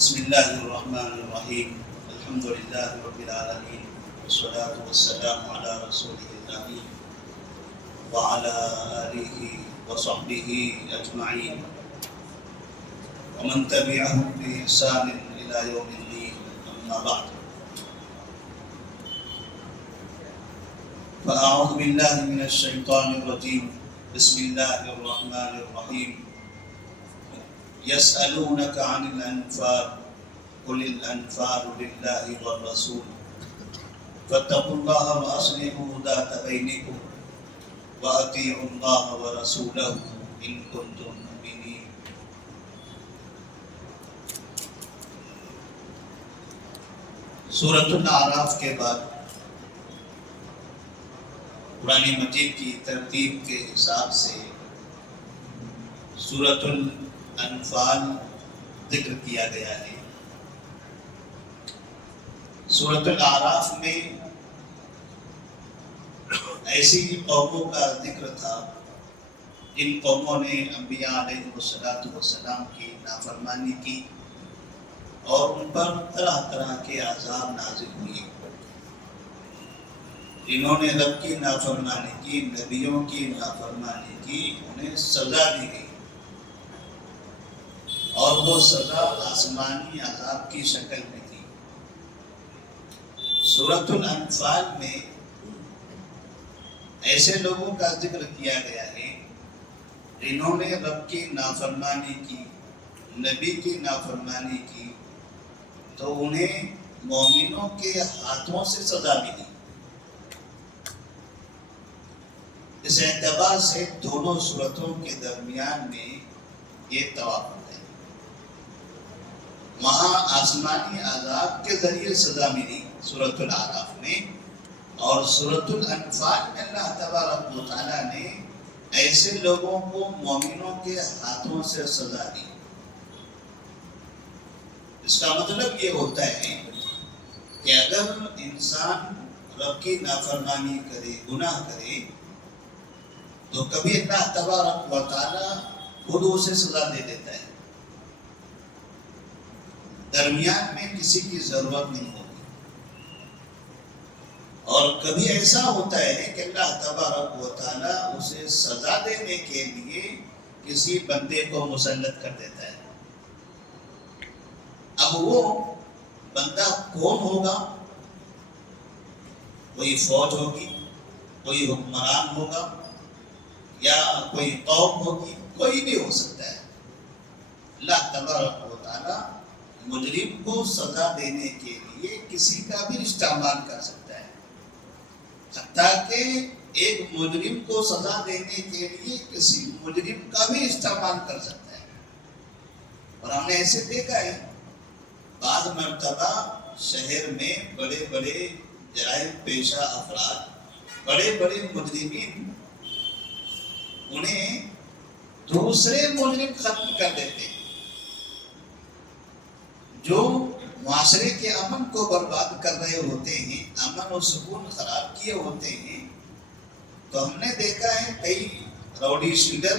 بسم اللہ الرحمن الرحیم الحمد للہ رب العالمین والصلاة والسلام علی رسولہ الامین وعلی آلہ وصحبہ اجمعین ومن تبعهم بإحسان إلى يوم الدین اما بعد فأعوذ باللہ من الشیطان الرجیم بسم اللہ الرحمن الرحیم يسألونك عن الأنفال قل الأنفال لله والرسول فاتقوا الله وأصلحوا ذات بينكم وأطيعوا الله ورسوله إن كنتم مؤمنين. سورۃ الاعراف کے بعد قرآن مجید کی ترتیب کے حساب سے سورۃ الانفال ذکر کیا گیا ہے. سورۃ الاعراف میں ایسی قوموں کا ذکر تھا جن قوموں نے انبیاء علیہ السلام کی نافرمانی کی اور ان پر طرح طرح کے عذاب نازل ہوئے. جنہوں نے رب کی نافرمانی کی، نبیوں کی نافرمانی کی، انہیں سزا دی گئی اور وہ سزا آسمانی عذاب کی شکل میں تھی. سورۃ الانفال میں ایسے لوگوں کا ذکر کیا گیا ہے جنہوں نے رب کی نافرمانی کی، نبی کی نافرمانی کی، تو انہیں مومنوں کے ہاتھوں سے سزا ملی. اس اعتبار سے دونوں صورتوں کے درمیان میں یہ توافق ہے. وہاں آسمانی عذاب کے ذریعے سزا ملی سورۃ الاعراف میں، اور سورۃ الانفال میں اللہ تبارک و تعالیٰ نے ایسے لوگوں کو مومنوں کے ہاتھوں سے سزا دی. اس کا مطلب یہ ہوتا ہے کہ اگر انسان رب کی نافرمانی کرے، گناہ کرے، تو کبھی اللہ تبارک و تعالیٰ خود اسے سزا دے دیتا ہے. درمیان میں کسی کی ضرورت نہیں ہوتی. اور کبھی ایسا ہوتا ہے کہ اللہ تبارک و تعالیٰ اسے سزا دینے کے لیے کسی بندے کو مسلط کر دیتا ہے. اب وہ بندہ کون ہوگا؟ کوئی فوج ہوگی، کوئی حکمران ہوگا، یا کوئی قوم ہوگی، کوئی بھی ہو سکتا ہے. اللہ تبارک و تعالیٰ مجرم کو سزا دینے کے لیے کسی کا بھی استعمال کر سکتا ہے. حتیٰ کہ ایک مجرم کو سزا دینے کے لیے کسی مجرم کا بھی استعمال کر سکتا ہے. اور ہم نے ایسے دیکھا ہے بعض مرتبہ شہر میں بڑے بڑے جرائم پیشہ افراد، بڑے بڑے مجرمین، انہیں دوسرے مجرم ختم کر دیتے ہیں جو معاشرے کے امن کو برباد کر رہے ہوتے ہیں، امن و سکون خراب کیے ہوتے ہیں. تو ہم نے دیکھا ہے کئی راؤڈی شیٹر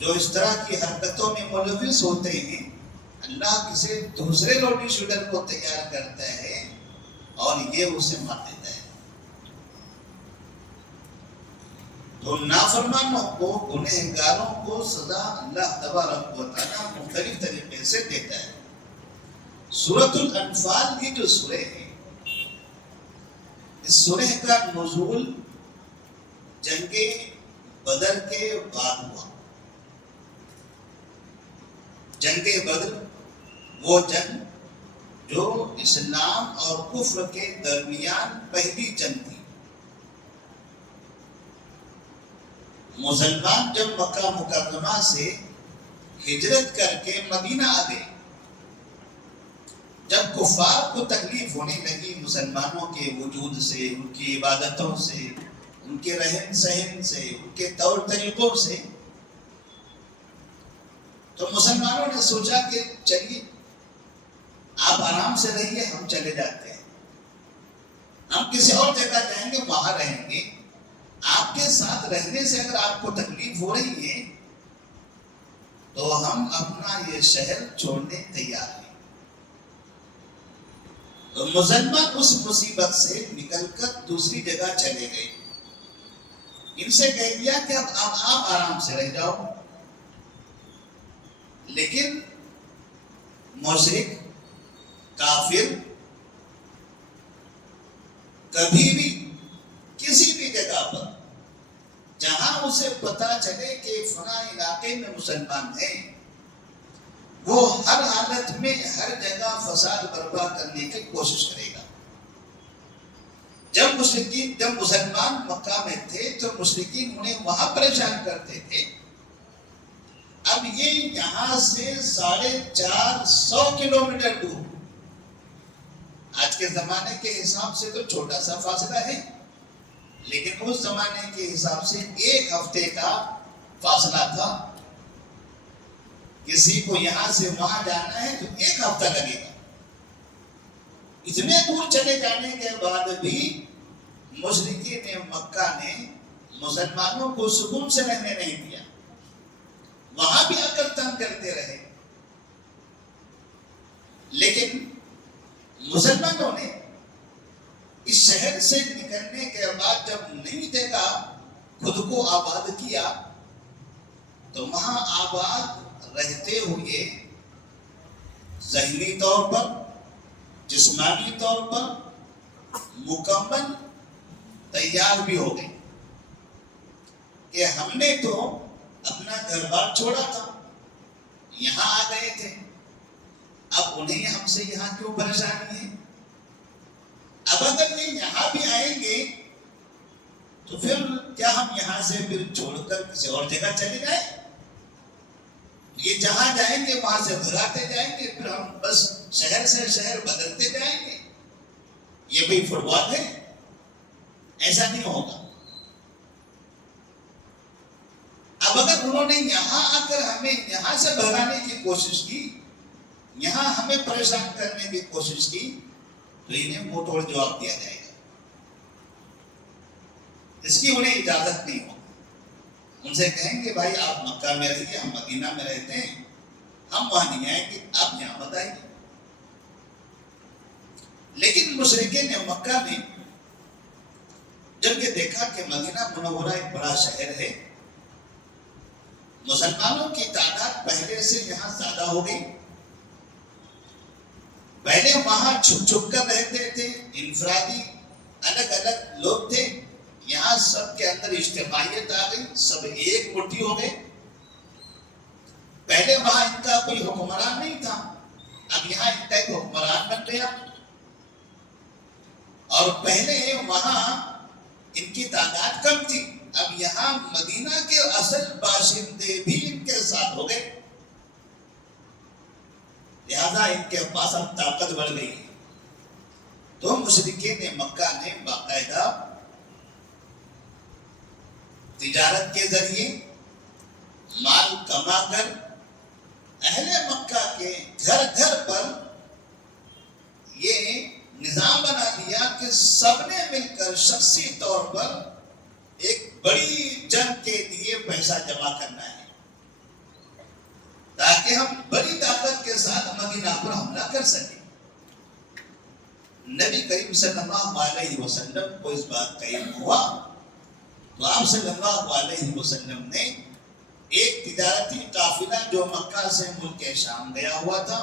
جو اس طرح کی حرکتوں میں ملوث ہوتے ہیں، اللہ کسی دوسرے راؤڈی شیٹر کو تیار کرتا ہے اور یہ اسے مار دیتا ہے. تو نافرمانوں کو، گنہگاروں کو سزا اللہ تبارک و تعالیٰ مختلف طریقے سے دیتا ہے. سورۃ الانفال کی جو سورہ ہے، اس سورہ کا نزول جنگ بدر کے بعد ہوا. جنگ بدر وہ جنگ جو اسلام اور کفر کے درمیان پہلی جنگ تھی. مسلمان جب مکہ مکرمہ سے ہجرت کر کے مدینہ آ گئے، جب کفار کو تکلیف ہونے لگی مسلمانوں کے وجود سے، ان کی عبادتوں سے، ان کے رہن سہن سے، ان کے طور طریقوں سے، تو مسلمانوں نے سوچا کہ چلیے آپ آرام سے رہیے، ہم چلے جاتے ہیں، ہم کسی اور جگہ جائیں گے، وہاں رہیں گے. آپ کے ساتھ رہنے سے اگر آپ کو تکلیف ہو رہی ہے تو ہم اپنا یہ شہر چھوڑنے تیار ہیں۔ تو مسلمان اس مصیبت سے نکل کر دوسری جگہ چلے گئے۔ ان سے کہہ دیا کہ اب آپ آرام سے رہ جاؤ، لیکن مشرک کافر کبھی بھی کسی بھی جگہ پر جہاں اسے پتا چلے کہ فلاں علاقے میں مسلمان ہیں، وہ ہر حالت میں ہر جگہ فساد برپا کرنے کی کوشش کرے گا۔ جب مسلمان مکہ میں تھے تو مشرکین انہیں وہاں پریشان کرتے تھے، اب یہ یہاں سے 450 کلومیٹر دور، آج کے زمانے کے حساب سے تو چھوٹا سا فاصلہ ہے، لیکن اس زمانے کے حساب سے 1 ہفتے کا فاصلہ تھا۔ کسی کو یہاں سے وہاں جانا ہے تو 1 ہفتہ لگے گا۔ اتنے دور چلے جانے کے بعد بھی مشرکین مکہ نے مسلمانوں کو سکون سے رہنے نہیں دیا، وہاں بھی آ کر تنگ کرتے رہے۔ لیکن مسلمانوں نے اس شہر سے نکلنے کے بعد جب نئی جگہ خود کو آباد کیا تو وہاں آباد رہتے ہوئے ذہنی طور پر، جسمانی طور پر مکمل تیار بھی ہو گئے کہ ہم نے تو اپنا گھر بار چھوڑا تھا، یہاں آ گئے تھے، اب انہیں ہم سے یہاں کیوں پریشانی ہے؟ اب اگر یہ یہاں بھی آئیں گے تو پھر کیا ہم یہاں سے پھر چھوڑ کر کسی اور جگہ چلے جائیں؟ یہ جہاں جائیں گے وہاں سے بھگاتے جائیں گے، پھر ہم بس شہر سے شہر بدلتے جائیں گے۔ یہ بھی فٹ بال ہے، ایسا نہیں ہوگا۔ اب اگر انہوں نے یہاں آ کر ہمیں یہاں سے بھگانے کی کوشش کی، یہاں ہمیں پریشان کرنے کی کوشش کی، تو انہیں منہ توڑ جواب دیا جائے گا، اس کی انہیں اجازت نہیں ہوگی۔ ان سے کہیں گے بھائی آپ مکہ میں رہیے، ہم مدینہ میں رہتے ہیں، ہم وہاں نہیں آئیں گے، آپ یہاں بتائیے۔ لیکن مشرکین مکہ نے جب یہ دیکھا کہ مدینہ منورہ ایک بڑا شہر ہے، مسلمانوں کی تعداد پہلے سے یہاں زیادہ ہو گئی، پہلے وہاں چھپ چھپ کر رہتے تھے، انفرادی الگ الگ لوگ تھے، یہاں سب کے اندر اجتماعیت آ گئی، سب ایک مٹھی ہو گئے۔ پہلے وہاں ان کا کوئی حکمران نہیں تھا، اب یہاں ان کا ایک حکمران بن گیا، اور پہلے وہاں ان کی تعداد کم تھی، اب یہاں مدینہ کے اصل باشندے بھی ان کے ساتھ ہو گئے، لہذا ان کے پاس اب طاقت بڑھ گئی۔ تو مشرکین مکہ نے باقاعدہ تجارت کے ذریعے مال کما کر اہل مکہ کے گھر گھر پر یہ نظام بنا دیا کہ سب نے مل کر شخصی طور پر ایک بڑی جنگ کے لیے پیسہ جمع کرنا ہے، تاکہ ہم بڑی طاقت کے ساتھ مدینہ پر حملہ کر سکیں۔ نبی کریم صلی اللہ علیہ وسلم کو اس بات کا علم ہوا تو آپ صلی اللہ علیہ وسلم نے ایک تجارتی قافلہ جو مکہ سے ملک شام گیا ہوا تھا،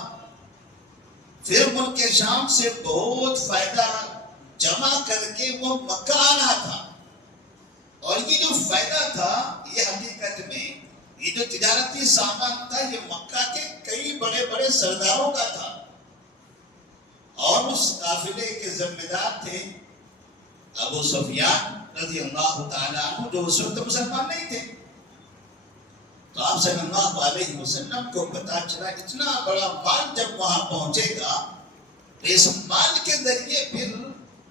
پھر ملک شام سے بہت فائدہ جمع کر کے وہ مکہ آنا تھا، اور یہ جو فائدہ تھا یہ حقیقت میں یہ جو تجارتی سامان تھا یہ مکہ کے کئی بڑے بڑے سرداروں کا تھا، اور اس قافلے کے ذمہ دار تھے ابو سفیان رضی اللہ تعالیٰ عنہ، جو اس وقت مسلمان نہیں تھے۔ تو آپ صلی اللہ علیہ وسلم کو پتا چلا اتنا بڑا مال جب وہاں پہنچے گا تو اس مال کے ذریعے پھر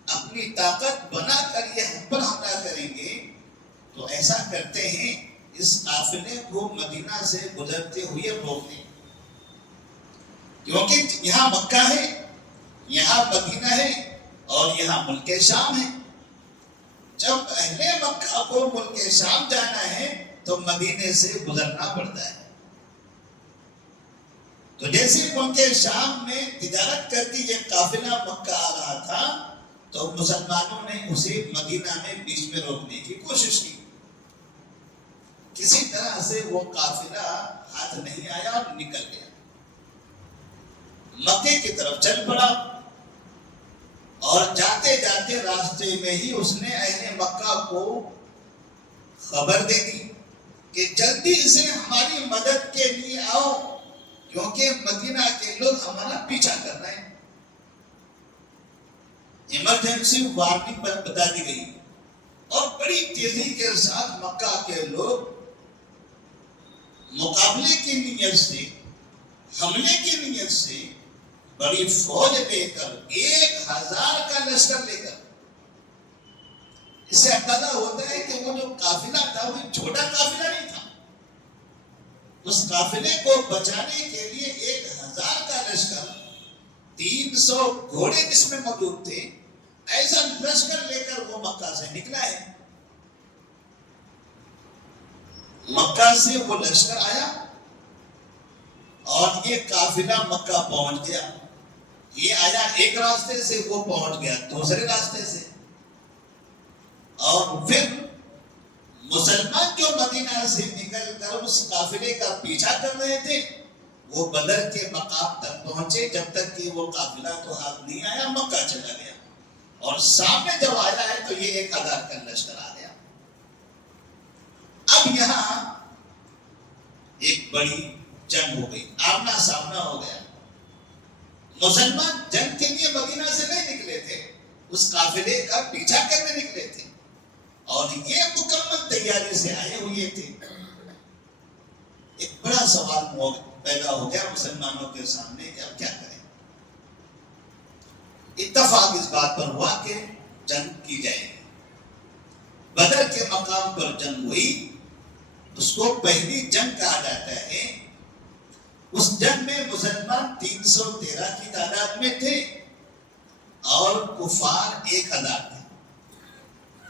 اپنی طاقت بنا کر یہ ہم پر حملہ کریں گے، تو ایسا کرتے ہیں اس قافلے کو مدینہ سے گزرتے ہوئے روک دیں، کیونکہ یہاں مکہ ہے، یہاں مدینہ ہے، اور یہاں ملک شام ہے۔ جب اہل مکہ کو ملک شام جانا ہے تو مدینے سے گزرنا پڑتا ہے، تو جیسے ان کے شام میں تجارت کرتی یہ قافلہ مکہ آ رہا تھا تو مسلمانوں نے اسے مدینہ میں بیچ میں روکنے کی کوشش کی. کسی طرح سے وہ قافلہ ہاتھ نہیں آیا اور نکل گیا. مکے کی طرف چل پڑا اور جاتے جاتے راستے میں ہی اس نے اہل مکہ کو خبر دے دی کہ جلدی سے ہماری مدد کے لیے آؤ کیونکہ مدینہ کے لوگ ہمارا پیچھا کر رہے ہیں. ایمرجنسی وارننگ پر بتا دی گئی اور بڑی تیزی کے ساتھ مکہ کے لوگ مقابلے کی نیت سے حملے کی نیت سے بڑی فوج لے کر 1000 کا لشکر لے کر. اس سے اندازہ ہوتا ہے کہ وہ جو قافلہ تھا وہ چھوٹا قافلہ نہیں تھا. اس قافلے کو بچانے کے لیے 1000 کا لشکر 300 گھوڑے جس میں موجود تھے ایسا لشکر لے کر وہ مکہ سے نکلا ہے. مکہ سے وہ لشکر آیا اور یہ قافلہ مکہ پہنچ گیا. یہ آیا ایک راستے سے وہ پہنچ گیا دوسرے راستے سے. اور پھر مسلمان جو مدینہ سے نکل کر اس قافلے کا پیچھا کر رہے تھے وہ بدر کے مقام تک پہنچے جب تک کہ وہ قافلہ تو ہاتھ نہیں آیا مکہ چلا گیا. اور سامنے جب آیا ہے تو یہ 1000 کا لشکر آ گیا. اب یہاں ایک بڑی جنگ ہو گئی, آمنا سامنا ہو گیا. مسلمان جنگ کے لیے مدینہ سے نہیں نکلے تھے, اس قافلے کا پیچھا کرنے نکلے تھے اور یہ مکمل تیاری سے آئے ہوئے تھے. ایک بڑا سوال پیدا ہو گیا مسلمانوں کے سامنے کہ اب کیا کریں. اتفاق اس بات پر ہوا کہ جنگ کی جائے. بدر کے مقام پر جنگ ہوئی, اس کو پہلی جنگ کہا جاتا ہے. اس جنگ میں مسلمان 313 کی تعداد میں تھے اور کفار 1000 تھے.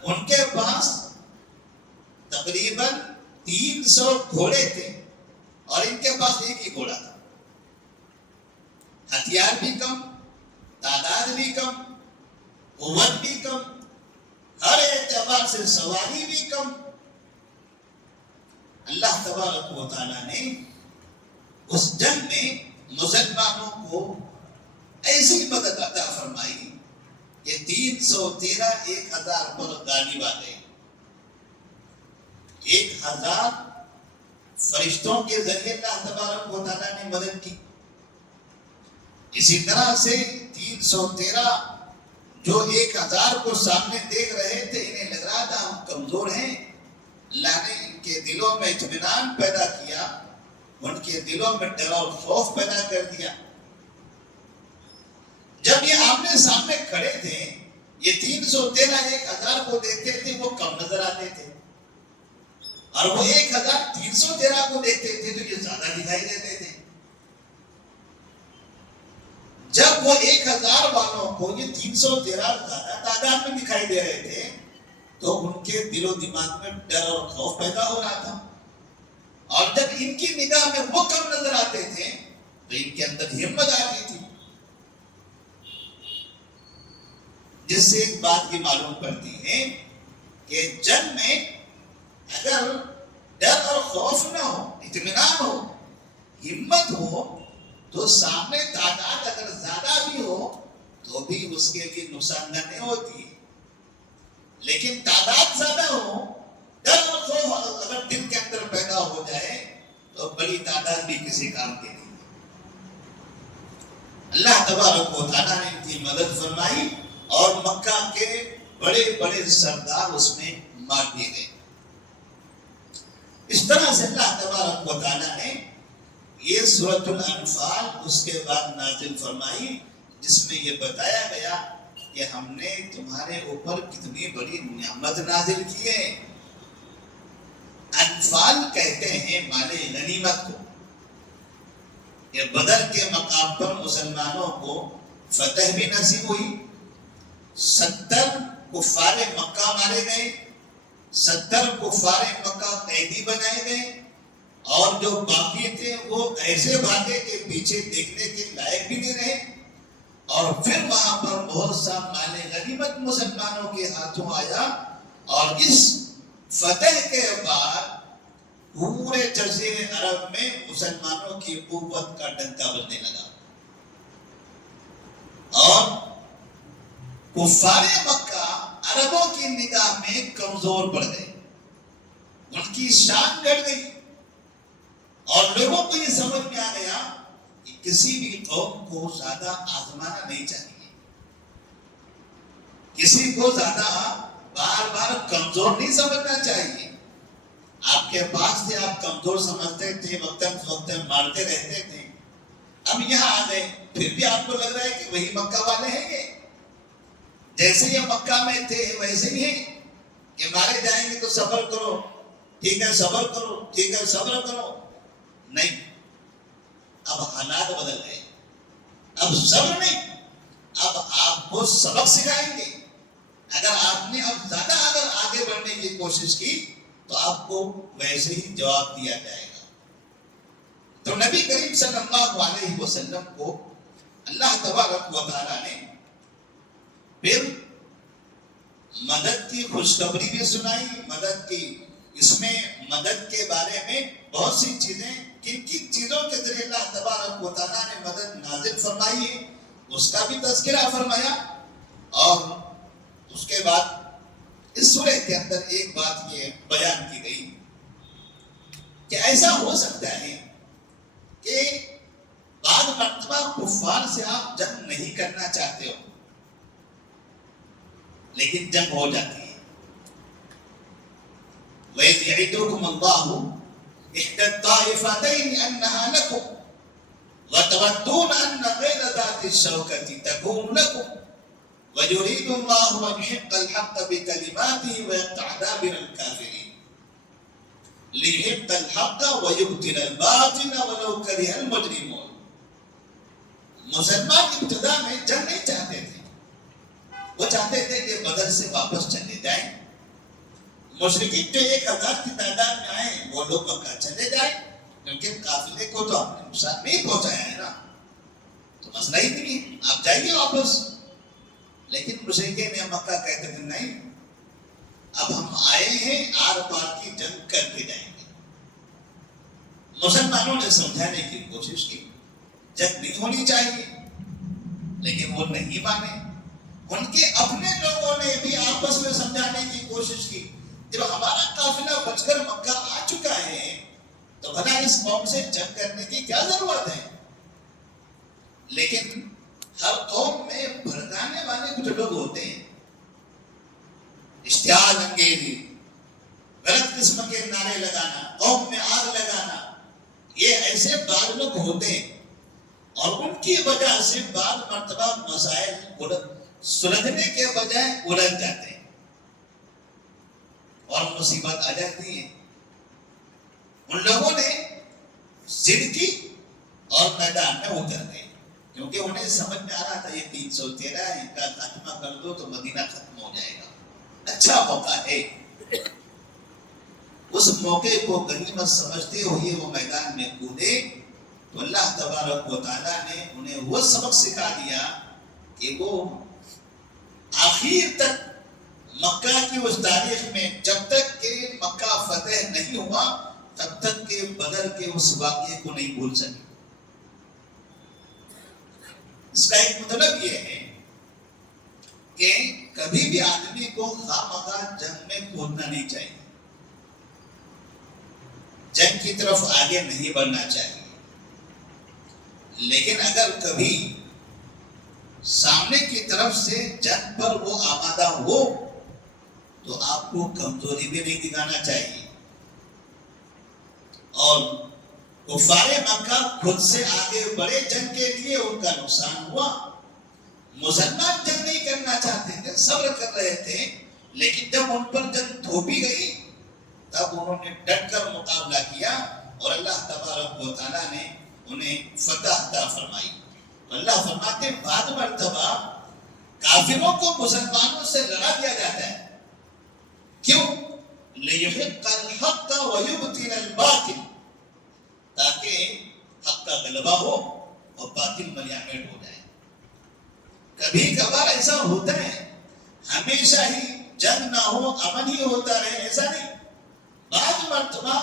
ان کے پاس تقریباً 300 گھوڑے تھے اور ان کے پاس ایک ہی گھوڑا تھا. ہتھیار بھی کم, تعداد بھی کم, قوت بھی کم, ہر اعتبار سے سواری بھی کم. اللہ تبارک و تعالیٰ نے اس جنگ میں مسلمانوں کو ایسی مدد عطا فرمائی کہ 313 1000 پر غالب آ گئے. 1000 فرشتوں کے ذریعے اللہ تبارک و تعالیٰ نے مدد کی. اسی طرح سے 313 جو 1000 کو سامنے دیکھ رہے تھے, انہیں لگ رہا تھا ہم کمزور ہیں. اللہ نے ان کے دلوں میں اطمینان پیدا کیا, ان کے دلوں میں ڈر اور خوف پیدا کر دیا. جب یہ آمنے سامنے کھڑے تھے, یہ 313 1000 کو دیکھتے تھے وہ کم نظر آتے تھے اور وہ 1000 313 کو دیکھتے تھے تو یہ زیادہ دکھائی دیتے تھے. جب وہ 1000 والوں کو یہ 313 زیادہ تعداد میں دکھائی دے رہے تھے تو ان کے دل و دماغ میں ڈر اور خوف پیدا ہو رہا تھا. اور جب ان کی نگاہ میں وہ کم نظر آتے تھے تو ان کے اندر ہمت آتی تھی. جس سے ایک بات کی معلوم پڑتی ہے کہ جنگ میں اگر ڈر اور خوف نہ ہو, اطمینان ہو, ہمت ہو تو سامنے تعداد اگر زیادہ بھی ہو تو بھی اس کے لیے نقصان دہ نہیں ہوتی. لیکن تعداد زیادہ ہو, ڈر اور خوف اگر دل کے اندر پیدا ہو جائے تو بڑی تعداد بھی کسی کام کے نہیں. اللہ تبارک و تعالیٰ نے ان کی مدد فرمائی اور مکہ کے بڑے بڑے سردار اس میں مار دیے گئے. اس طرح سے اللہ تبارک و تعالیٰ نے یہ سورۃ الانفال اس کے بعد نازل فرمائی جس میں یہ بتایا گیا کہ ہم نے تمہارے اوپر کتنی بڑی نعمت نازل کی ہے. انفال کہتے ہیں مال غنیمت کو. یہ بدر کے مقام پر مسلمانوں کو فتح بھی نصیب ہوئی. 70 کفار مکہ مارے گئے, 70 کفار مکہ قیدی بنائے گئے اور جو باقی تھے وہ ایسے بھاگے کہ پیچھے دیکھنے کے لائق بھی نہیں رہے. اور پھر وہاں پر بہت سا مال غنیمت مسلمانوں کے ہاتھوں آیا اور اس فتح کے بعد پورے جزیرے عرب میں مسلمانوں کی قوت کا ڈنکا بجنے لگا اور کفار مکہ عربوں کی نگاہ میں کمزور پڑ گئے، ان کی شان گھٹ گئی اور لوگوں کو یہ سمجھ میں آ گیا کہ کسی بھی قوم کو زیادہ آزمانا نہیں چاہیے، کسی کو زیادہ بار بار کمزور نہیں سمجھنا چاہیے. آپ کے پاس تھے، آپ کمزور سمجھتے تھے، وقتاً فوقتاً مارتے رہتے تھے. اب یہاں آ گئے، پھر بھی آپ کو لگ رہا ہے کہ وہی مکہ والے ہیں، یہ جیسے یہ مکہ میں تھے ویسے ہی ہیں کہ مارے جائیں گے تو صبر کرو، ٹھیک ہے صبر کرو، ٹھیک ہے صبر کرو. نہیں، اب حالات بدل گئے، اب صبر نہیں، اب آپ کو سبق سکھائیں گے. اگر آپ نے اب زیادہ اگر آگے بڑھنے کی کوشش کی تو آپ کو ویسے ہی جواب دیا جائے گا. تو نبی کریم صلی اللہ علیہ وسلم کو اللہ تبارک و تعالیٰ نے پھر مدد کی خوشخبری بھی سنائی. مدد کی، اس میں مدد کے بارے میں بہت سی چیزیں، کن کن چیزوں کے ذریعے اللہ تبارک و تعالیٰ نے مدد نازل فرمائی ہے اس کا بھی تذکرہ فرمایا. اور اس کے بعد اس سورہ کے اندر ایک بات یہ بیان کی گئی کہ ایسا ہو سکتا ہے کہ بعض مرتبہ کفار سے آپ جنگ نہیں کرنا چاہتے ہو لیکن جنگ ہو جاتی ہے. وَإِذْ يَعِدُكُمُ اللَّهُ إِحْدَى الطَّائِفَتَيْنِ أَنَّهَا لَكُمْ وَتَوَدُّونَ أَنَّ غَيْرَ ذَاتِ الشَّوْكَةِ تَكُونُ لَكُمْ وَيُرِيدُ اللَّهُ أَنْ يُحِقَّ الْحَقَّ بِكَلِمَاتِهِ وَيَقْطَعَ دَابِرَ الْكَافِرِينَ لِيُحِقَّ الْحَقَّ وَيُبْطِلَ الْبَاطِلَ وَلَوْ كَرِهَ الْمُجْرِمُونَ. مسلمان ابتدا میں جنگ نہیں چاہتے تھے، وہ چاہتے تھے کہ بدر سے واپس چلے جائیں. مشرکین جو 1000 کی تعداد میں آئے وہ لوگ مکہ چلے جائیں کیونکہ قافلے کو تو آپ نے نقصان نہیں پہنچایا ہے نا، تو مسئلہ ہی نہیں، آپ جائیے واپس. لیکن مشرکین مکہ کہتے تھے نہیں، اب ہم آئے ہیں آر پار کی جنگ کر کے جائیں گے. مسلمانوں نے سمجھانے کی کوشش کی جنگ نہیں ہونی چاہیے لیکن وہ نہیں مانے. ان کے اپنے لوگوں نے بھی آپس میں سمجھانے کی کوشش کی، جب ہمارا قافلہ بچ کر مکہ آ چکا ہے تو بھلا اس قوم سے جنگ کرنے کی کیا ضرورت ہے. لیکن ہر قوم میں بھڑکانے والے کچھ لوگ ہوتے ہیں، اشتعال انگیزی، غلط قسم کے نعرے لگانا، قوم میں آگ لگانا، یہ ایسے بعض لوگ ہوتے ہیں اور ان کی وجہ سے بعض مرتبہ مسائل سلجھنے کے بجائے الجھ جاتے ہیں اور مصیبت آ جاتی ہے. ان لوگوں نے ضد کی اور میدان میں اتر گئے کیونکہ انہیں سمجھ میں آ رہا تھا یہ 313 ان کا خاتمہ کر دو تو مدینہ ختم ہو جائے گا، اچھا موقع ہے. اس موقع کو غنیمت سمجھتے ہوئے وہ میدان میں کودے تو اللہ تبارک و تعالیٰ نے انہیں وہ سبق سکھا دیا کہ وہ آخر تک مکہ کی اس تاریخ میں جب تک کہ مکہ فتح نہیں ہوا تب تک کہ بدر کے اس واقعے کو نہیں بھول سکے. اس کا ایک مطلب یہ ہے کہ کبھی بھی آدمی کو خواہ جنگ میں کودنا نہیں چاہیے، جنگ کی طرف آگے نہیں بڑھنا چاہیے. لیکن اگر کبھی سامنے کی طرف سے جنگ پر وہ آمادہ ہو تو آپ کو کمزوری بھی نہیں دکھانا چاہیے. اور کفار مکہ خود سے آگے بڑے جنگ کے لیے ان کا نقصان ہوا. مسلمان جنگ نہیں کرنا چاہتے تھے، صبر کر رہے تھے، لیکن جب ان پر جنگ تھوپی گئی تب انہوں نے ڈٹ کر مقابلہ کیا اور اللہ تبارک و تعالیٰ نے انہیں فتح عطا فرمائی. اللہ فرماتے ہیں بعد مرتبہ کافروں کو مسلمانوں سے لڑا دیا جاتا ہے. کیوں؟ لِيُحِقَّ الْحَقَّ وَيُبْطِلَ الْبَاطِلَ. تاکہ حق کا غلبہ ہو اور باطل ملیامٹ ہو جائے. کبھی کبھار ایسا ہوتا ہے ہمیشہ ہی جنگ نہ ہو امن ہی ہوتا رہے، ایسا نہیں. بعض مرتبہ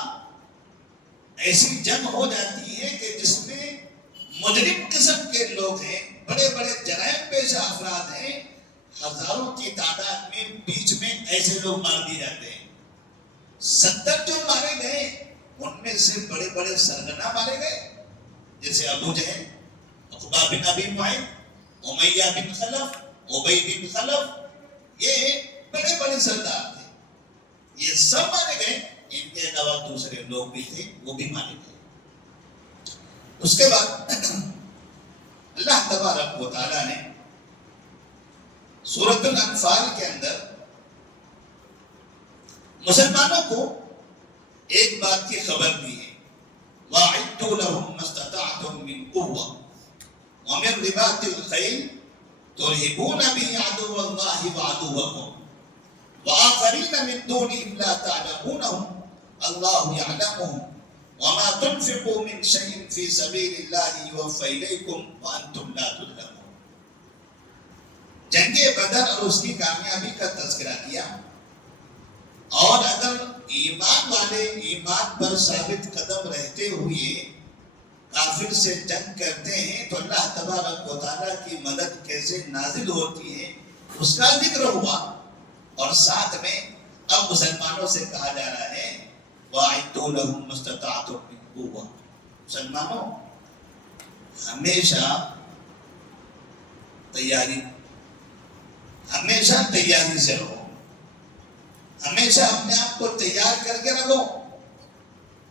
ایسی جنگ ہو جاتی ہے کہ جس میں مجرم قسم کے لوگ ہیں، بڑے بڑے جرائم پیشہ افراد ہیں، ہزاروں کی تعداد میں بیچ میں ایسے لوگ مار دیے جاتے ہیں. 70 جو مارے گئے ان میں سے بڑے بڑے سرگنا مارے گئے، جیسے ابو جہل، عقبہ بن ابی معیط، امیہ بن خلف، ابی بن خلف، یہ بڑے بڑے سردار تھے. یہ سب مارے گئے. ان کے علاوہ دوسرے لوگ بھی تھے، وہ بھی مارے گئے. اس کے بعد اللہ تبارک و تعالیٰ نے سورۃ الانفال کے اندر مسلمانوں کو ایک بات کی خبر دی ہے. وَأَعِدُّوا لَهُم مَّا اسْتَطَعْتُم مِّن قُوَّةٍ وَمِن رِّبَاطِ الْخَيْلِ تُرْهِبُونَ بِهِ عَدُوَّ اللَّهِ وَعَدُوَّكُمْ وَآخَرِينَ مِن دُونِهِمْ لَا تَعْلَمُونَهُمْ اللَّهُ يَعْلَمُهُمْ وَمَا تُنْفِقُوا مِن شَيْءٍ فِي سَبِيلِ اللَّهِ يُوَفَّ إِلَيْكُمْ وَأَنْتُمْ لَا تُظْلَمُونَ. جنگ بدر اور اس کی کامیابی کا تذکرہ کیا. اور اگر ایمان والے ایمان پر ثابت قدم رہتے ہوئے کافر سے جنگ کرتے ہیں تو اللہ تبارک و تعالیٰ کی مدد کیسے نازل ہوتی ہے اس کا ذکر ہوا. اور ساتھ میں اب مسلمانوں سے کہا جا رہا ہے وَأَعِدُّوا لَهُم مَّا اسْتَطَعْتُم مِّن قُوَّةٍ. مسلمانوں ہمیشہ تیاری سے رہو، ہمیشہ اپنے آپ کو تیار کر کے رکھو.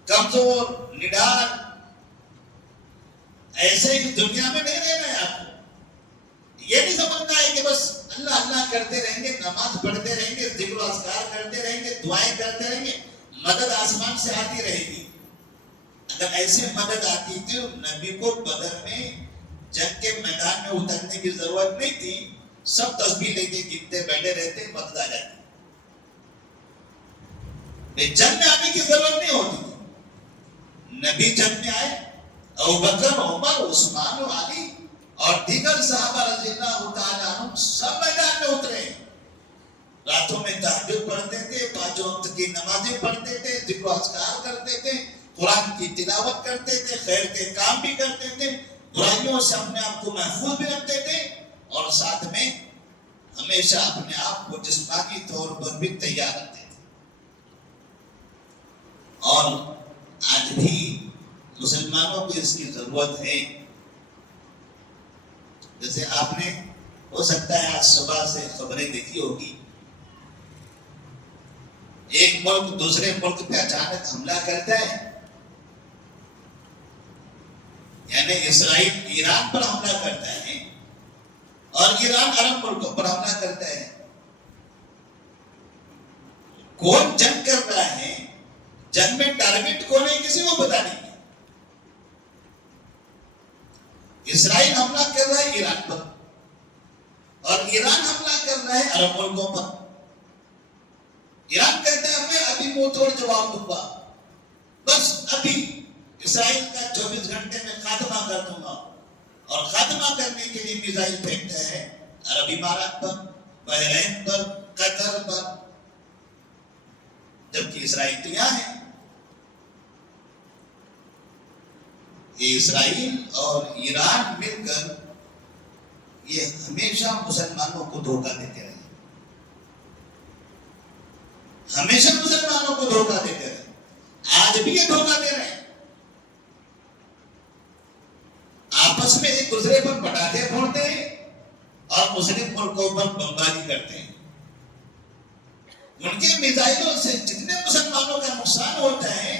کمزور نڈال ایسے ہی دنیا میں نہیں رہنا ہے. آپ کو یہ نہیں سمجھنا ہے کہ بس اللہ اللہ کرتے رہیں گے، نماز پڑھتے رہیں گے، ذکر و اذکار کرتے رہیں گے، دعائیں کرتے رہیں گے، مدد آسمان سے آتی رہے گی. اگر ایسے مدد آتی تھی نبی کو بدر میں جنگ کے میدان میں اترنے کی ضرورت نہیں تھی. سب تسبیح لے کے گنتے بیٹھے رہتے، مدد آ جاتی. جنگ میں آنے کی ضرورت نہیں ہوتی تھی. نبی جنگ میں آئے، ابوبکر، عمر، عثمان و علی اور دیگر صحابہ رضی اللہ تعالیٰ عنہ سب میدان میں اترے. راتوں میں تہجد پڑھتے تھے، 5 وقت کی نمازیں پڑھتے تھے، ذکر و اذکار کرتے تھے، قرآن کی تلاوت کرتے تھے، خیر کے کام بھی کرتے تھے، برائیوں سے اپنے آپ کو محفوظ بھی رکھتے تھے، اور ساتھ میں ہمیشہ اپنے آپ کو جسمانی طور پر بھی تیار رکھتے تھے. اور آج بھی مسلمانوں کو اس کی ضرورت ہے. جیسے آپ نے ہو سکتا ہے آج صبح سے خبریں دیکھی ہوگی، ایک ملک دوسرے ملک پہ اچانک حملہ کرتا ہے. یعنی اسرائیل ایران پر حملہ کرتا ہے اور ایران عرب ملکوں پر حملہ کرتا ہے. کون جنگ کر رہا ہے، جنگ میں ٹارگٹ کون ہے، کسی کو پتا نہیں. اسرائیل حملہ کر رہا ہے ایران پر اور ایران حملہ کر رہا ہے عرب ملکوں پر. ایران کہتا ہے میں ابھی منہ توڑ جواب دوں گا، بس ابھی اسرائیل کا 24 گھنٹے میں خاتمہ کر دوں گا. اور خاتمہ کرنے کے لیے میزائل پھینکتا ہے عرب امارات پر، بحرین پر، قطر پر، جبکہ اسرائیل تو یہاں ہے. یہ اسرائیل اور ایران مل کر یہ ہمیشہ مسلمانوں کو دھوکہ دیتے رہے، ہمیشہ مسلمانوں کو دھوکہ دیتے رہے. آج بھی یہ دھوکہ دے رہے ہیں. آپس میں ایک دوسرے پر پٹاخے پھوڑتے ہیں اور مسلم ملکوں پر بمباری کرتے ہیں. ان کے میزائلوں سے جتنے مسلمانوں کا نقصان ہوتا ہے،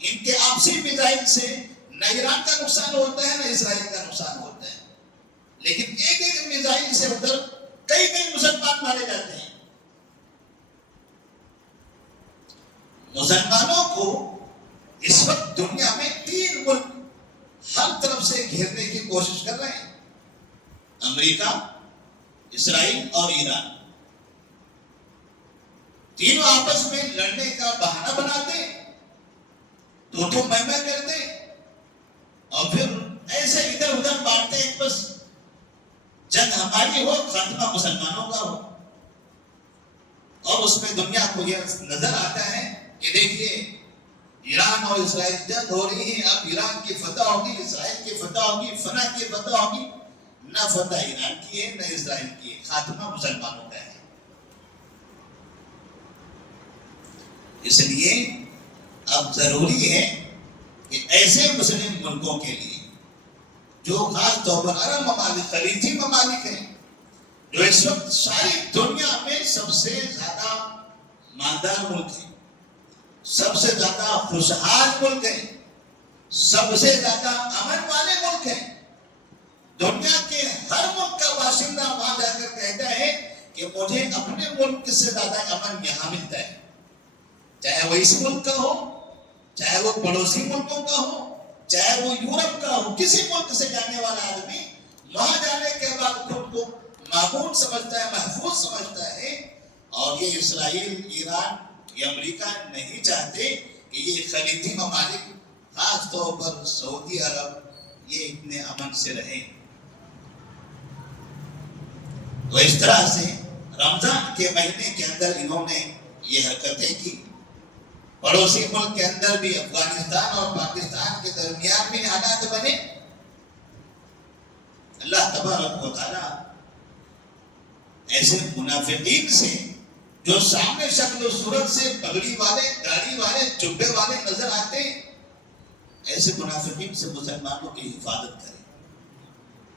ان کے آپسی میزائل سے نہ ایران کا نقصان ہوتا ہے نہ اسرائیل کا نقصان ہوتا ہے. لیکن ایک ایک میزائل سے ادھر کئی کئی مسلمان مارے جاتے ہیں. مسلمانوں کو اس وقت دنیا میں 3 ملک ہر طرف سے گھیرنے کی کوشش کر رہے ہیں، امریکہ، اسرائیل اور ایران. تینوں آپس میں لڑنے کا بہانہ بناتے، تو میں کرتے. تباہی ہو، خاتمہ مسلمانوں کا ہو. اور اس میں دنیا کو یہ نظر آتا ہے کہ دیکھیے ایران اور اسرائیل جنگ ہو رہی ہے، اب ایران کی فتح ہوگی، اسرائیل کی فتح ہوگی، فلاں کی فتح ہوگی. نہ فتح ایران کی ہے نہ اسرائیل کی ہے، خاتمہ مسلمانوں کا ہے. اس لیے اب ضروری ہے کہ ایسے مسلم ملکوں کے لیے جو خاص طور پر عرب ممالک، خلیجی ممالک ہیں، جو اس وقت ساری دنیا میں سب سے زیادہ مالدار ملک ہیں، سب سے زیادہ خوشحال ملک ہیں، سب سے زیادہ امن والے ملک ہیں. دنیا کے ہر ملک کا باشندہ وہاں جا کر کہتا ہے کہ مجھے اپنے ملک سے زیادہ امن یہاں ملتا ہے. چاہے وہ اس ملک کا ہو، چاہے وہ پڑوسی ملکوں کا ہو، چاہے وہ یورپ کا ہو، کسی ملک سے جانے والا آدمی وہاں جانے کے بعد خود کو معمول سمجھتا ہے، محفوظ سمجھتا ہے. اور یہ اسرائیل، ایران، یہ امریکہ نہیں چاہتے کہ یہ خلیجی ممالک، خاص طور پر سعودی عرب، یہ اتنے امن سے رہیں. تو اس طرح سے رمضان کے مہینے کے اندر انہوں نے یہ حرکتیں کی. پڑوسی ملک کے اندر بھی افغانستان اور پاکستان کے درمیان بھی حالات بنے. اللہ تبارک و تعالیٰ ایسے منافقین سے جو سامنے شکل و صورت سے پگڑی والے، داڑھی والے، جبے والے نظر آتے ہیں، ایسے منافقین سے مسلمانوں کی حفاظت کریں.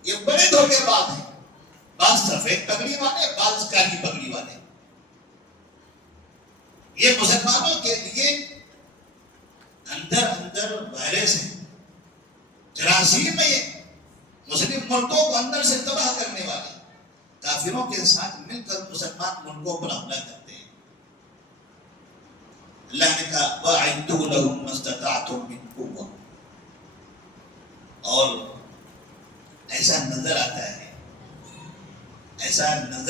یہ بڑے دھوکے باز ہیں. بعض سفید پگڑی والے، بعض کالی پگڑی والے. یہ مسلمانوں کے لیے اندر اندر وائرس ہے، جراثیم ہے. یہ مسلم ملکوں کو اندر سے تباہ کرنے والے کافروں کے ساتھ مل کر مسلمان ملکوں پر حملہ کرتے ہیں. اللہ نے کہا وَأَعِدُّوا لَهُم مَّا اسْتَطَعْتُم مِّن قُوَّةٍ. اور ایسا نظر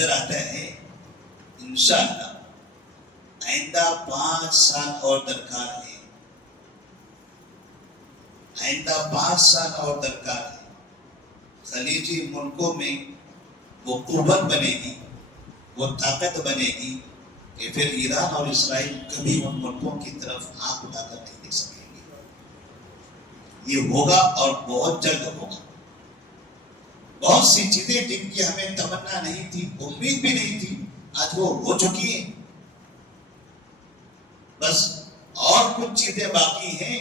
آتا ہے انشاءاللہ آئندہ 5 سال اور درکار ہے. آئندہ 5 سال اور درکار ہے. خلیجی ملکوں میں وہ قوت بنے گی، وہ طاقت بنے گی کہ پھر ایران اور اسرائیل کبھی ان ملکوں کی طرف آنکھ اٹھا کر نہیں دیکھ سکیں گے. یہ ہوگا اور بہت جلد ہوگا. بہت سی چیزیں جن کی ہمیں تمنا نہیں تھی، امید بھی نہیں تھی، آج وہ ہو چکی ہیں. بس اور کچھ چیزیں باقی ہیں،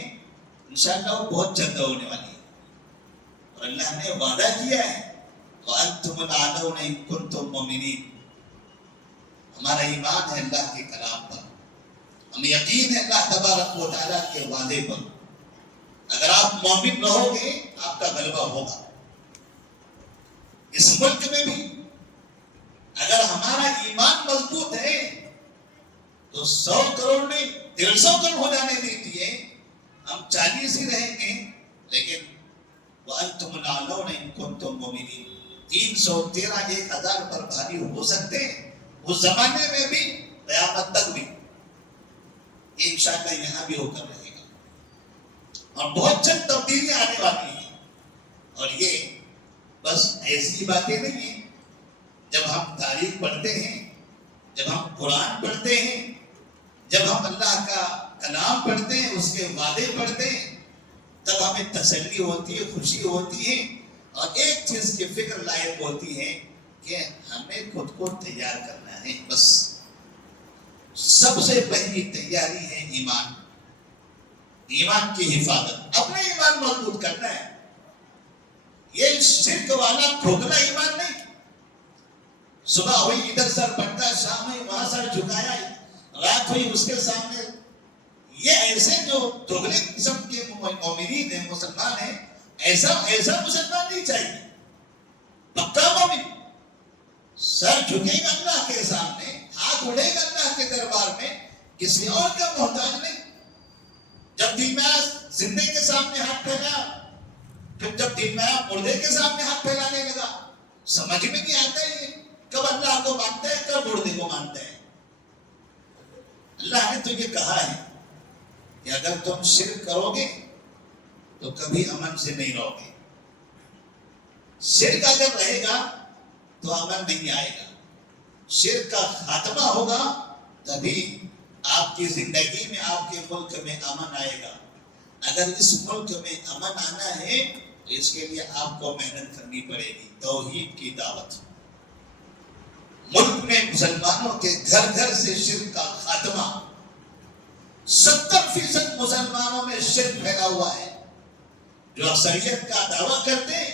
انشاءاللہ وہ بہت جلد ہونے والی ہیں. اور اللہ نے وعدہ کیا ہے وَأَنْتُمُ الْأَعْلَوْنَ إِن كُنتُم مُؤْمِنِينَ. ہمارا ایمان ہے اللہ کے کلام پر، ہمیں یقین ہے اللہ تبارک و تعالیٰ کے وعدے پر. اگر آپ مومن رہو گے آپ کا غلبہ ہوگا. اس ملک میں بھی اگر ہمارا ایمان مضبوط ہے تو 100 کروڑ نہیں 150 کروڑ ہو جانے دیجیے، ہم 40 ہی رہیں گے. لیکن وَأَنْتُمُ الْأَعْلَوْنَ إِن كُنتُم مُؤْمِنِينَ 313 1000 پر بھاری ہو سکتے ہیں اس زمانے میں بھی، قیامت تک بھی. انشاءاللہ یہاں بھی ہو کر رہے گا. اور بہت چند تبدیلیاں آنے والی ہیں. اور یہ بس ایسی باتیں نہیں ہیں. جب ہم تاریخ پڑھتے ہیں، جب ہم قرآن پڑھتے ہیں، جب ہم اللہ کا کلام پڑھتے ہیں، اس کے وعدے پڑھتے ہیں، تب ہمیں تسلی ہوتی ہے، خوشی ہوتی ہے. اور ایک چیز کی فکر لائق ہوتی ہے کہ ہمیں خود کو تیار کرنا ہے. بس سب سے پہلی تیاری ہے ایمان، ایمان کی حفاظت. اپنا ایمان مضبوط کرنا ہے. یہ شرک والا کھوکھلا ایمان نہیں. صبح ہوئی ادھر سر پٹا، شام ہوئی وہاں سر جھکایا، رات ہوئی اس کے سامنے. یہ ایسے جو دوگلے قسم کے مومنین ہیں، مسلمان ہیں، ایسا مسلمان نہیں چاہیے. پکا مومن سر جھکے گا اللہ کے سامنے، ہاتھ اڑے گا اللہ کے دربار میں، کسی اور کا محتاج نہیں. جب دل میں زندے کے سامنے ہاتھ پھیلا، پھر جب دل میں مردے کے سامنے ہاتھ پھیلانے لگا، سمجھ میں نہیں آتا ہے کب اللہ کو مانتا ہے کب مردے کو مانتا ہے. اللہ نے تو یہ کہا ہے کہ اگر تم شرک کرو گے تو کبھی امن سے نہیں رہو گے. شرک اگر رہے گا تو امن نہیں آئے گا. شرک کا خاتمہ ہوگا تبھی آپ کی زندگی میں آپ کے ملک میں امن آئے گا. اگر اس ملک میں امن آنا ہے تو اس کے لیے آپ کو محنت کرنی پڑے گی. توحید کی دعوت. ملک میں مسلمانوں کے گھر گھر سے شرک کا خاتمہ. 70% مسلمانوں میں شرک پھیلا ہوا ہے. جو اکثریت کا دعویٰ کرتے ہیں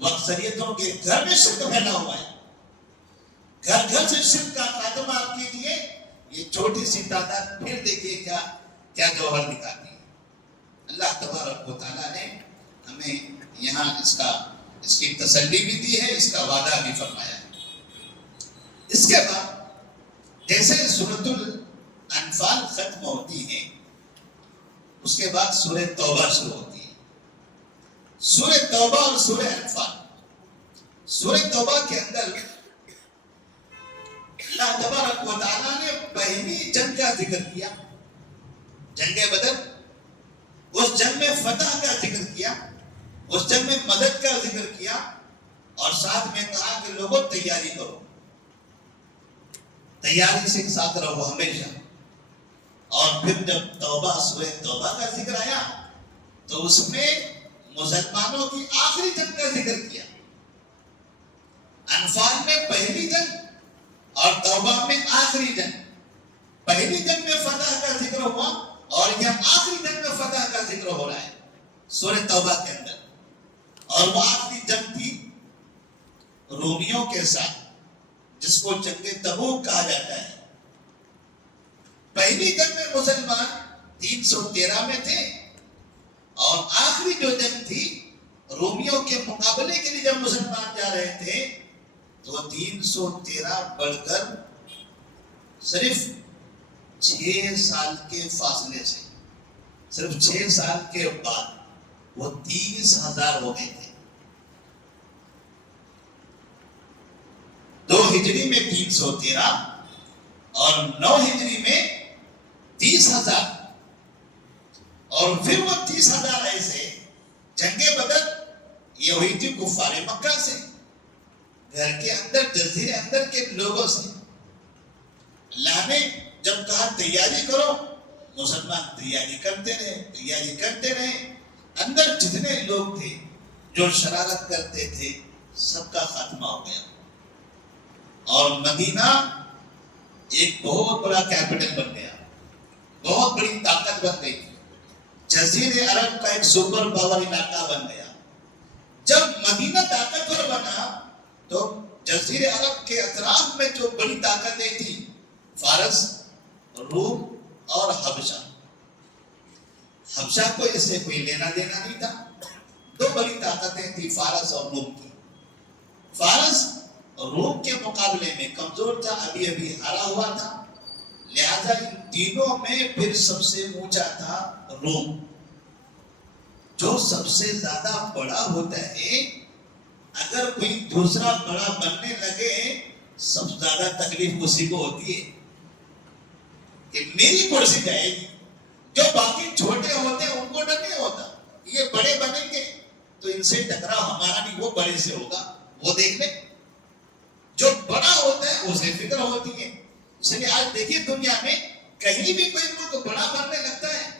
وہ اکثریتوں کے گھر میں شرک پھیلا ہوا ہے. گھر گھر سے شرک کا خاتمہ آپ کیجیے. یہ چھوٹی سی تعداد پھر دیکھیے کیا جوہر نکالتی ہے. اللہ تبارک و تعالیٰ نے ہمیں یہاں اس کی تسلی بھی دی ہے, اس کا وعدہ بھی فرمایا ہے. اس کے بعد جیسے سورۃ الانفال ختم ہوتی ہے اس کے بعد سورہ توبہ شروع ہوتی ہے. سورہ توبہ اور سورہ انفال. سورہ توبہ کے اندر اللہ تبارک و تعالیٰ نے پہلی جنگ کا ذکر کیا, جنگ بدر. اس جنگ میں فتح کا ذکر کیا, اس جنگ میں مدد کا ذکر کیا, اور ساتھ میں کہا کہ لوگوں تیاری کرو, تیاری سے ساتھ رہو ہمیشہ. اور پھر جب توبہ سورہ توبہ کا ذکر آیا تو اس میں مسلمانوں کی آخری جنگ کا ذکر کیا. انفال میں پہلی جنگ اور توبہ میں آخری جنگ. پہلی جنگ میں فتح کا ذکر ہوا اور یہاں آخری جنگ میں فتح کا ذکر ہو رہا ہے سورہ توبہ کے اندر. اور وہ آخری جنگ تھی رومیوں کے ساتھ, جس کو جنگ تبوک کہا جاتا ہے. پہلی جنگ میں مسلمان 313 میں تھے, اور آخری جو جنگ تھی رومیوں کے مقابلے کے لیے جب مسلمان جا رہے تھے تو 313 بڑھ کر صرف 6 سال کے فاصلے سے, صرف 6 سال کے بعد وہ 30,000 ہو گئے تھے. 2 ہجری میں 313 اور 9 ہجری میں 30,000. اور پھر وہ 30,000 ایسے. جنگ بدر یہ ہوئی تھی کفار مکہ سے, گھر کے اندر جزیرے اندر کے لوگوں سے. اللہ نے جب کہا تیاری کرو, مسلمان تیاری کرتے رہے. اندر جتنے لوگ تھے جو شرارت کرتے تھے سب کا خاتمہ ہو گیا. اور مدینہ ایک بہت بڑا کیپٹل بن گیا, بہت بڑی طاقت بن گئی. جزیرے عرب کا ایک سپر پاور علاقہ بن گیا. جب مدینہ طاقتور بنا تو جزیرے عرب کے اطراف میں جو بڑی طاقتیں تھیں, فارس, روم اور حبشہ. حبشہ کو اس سے کوئی لینا دینا نہیں تھا. 2 بڑی طاقتیں تھیں فارس اور روم کی. فارس روم کے مقابلے میں کمزور تھا, ابھی ہارا ہوا تھا. لہذا ان تینوں میں پھر سب سے اونچا تھا روم. جو سب سے زیادہ بڑا ہوتا ہے, اگر کوئی دوسرا بڑا بننے لگے سب سے زیادہ تکلیف اسی کو ہوتی ہے کہ میری کرسی جائے گی. جو باقی چھوٹے ہوتے ہیں ان کو ڈر نہیں ہوتا, یہ بڑے بنیں گے تو ان سے ٹکراؤ ہمارا نہیں, وہ بڑے سے ہوگا, وہ دیکھ لیں. جو بڑا ہوتا ہے اسے فکر ہوتی ہے. اس لیے آج دیکھیے دنیا میں کہیں بھی کوئی ملک بڑا بننے لگتا ہے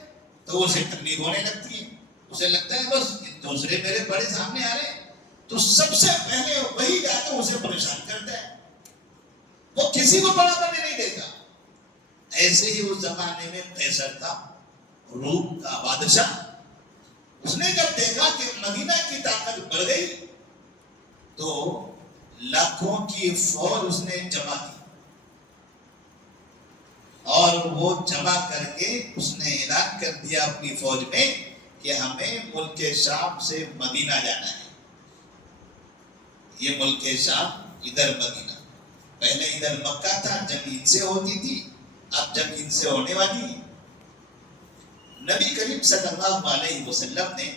تو اسے تکلیف ہونے لگتی ہے. اسے لگتا ہے بس دوسرے میرے بڑے سامنے آ رہے ہیں, تو سب سے پہلے وہی جا کے اسے پریشان کرتا ہے, وہ کسی کو بڑا بننے نہیں دیتا. ایسے ہی اس زمانے میں قیصر تھا, روم کا بادشاہ. اس نے جب دیکھا کہ مدینہ کی طاقت بڑھ گئی تو لاکھوں کی فوج اس نے جمع کی, اور وہ جمع کر کے اس نے اعلان کر دیا اپنی فوج میں کہ ہمیں ملک شام سے مدینہ جانا ہے. یہ ملک شام, ادھر مدینہ. پہلے ادھر مکہ تھا, جنگ ان سے ہوتی تھی, اب جنگ ان سے ہونے والی ہے. نبی کریم صلی اللہ علیہ وسلم نے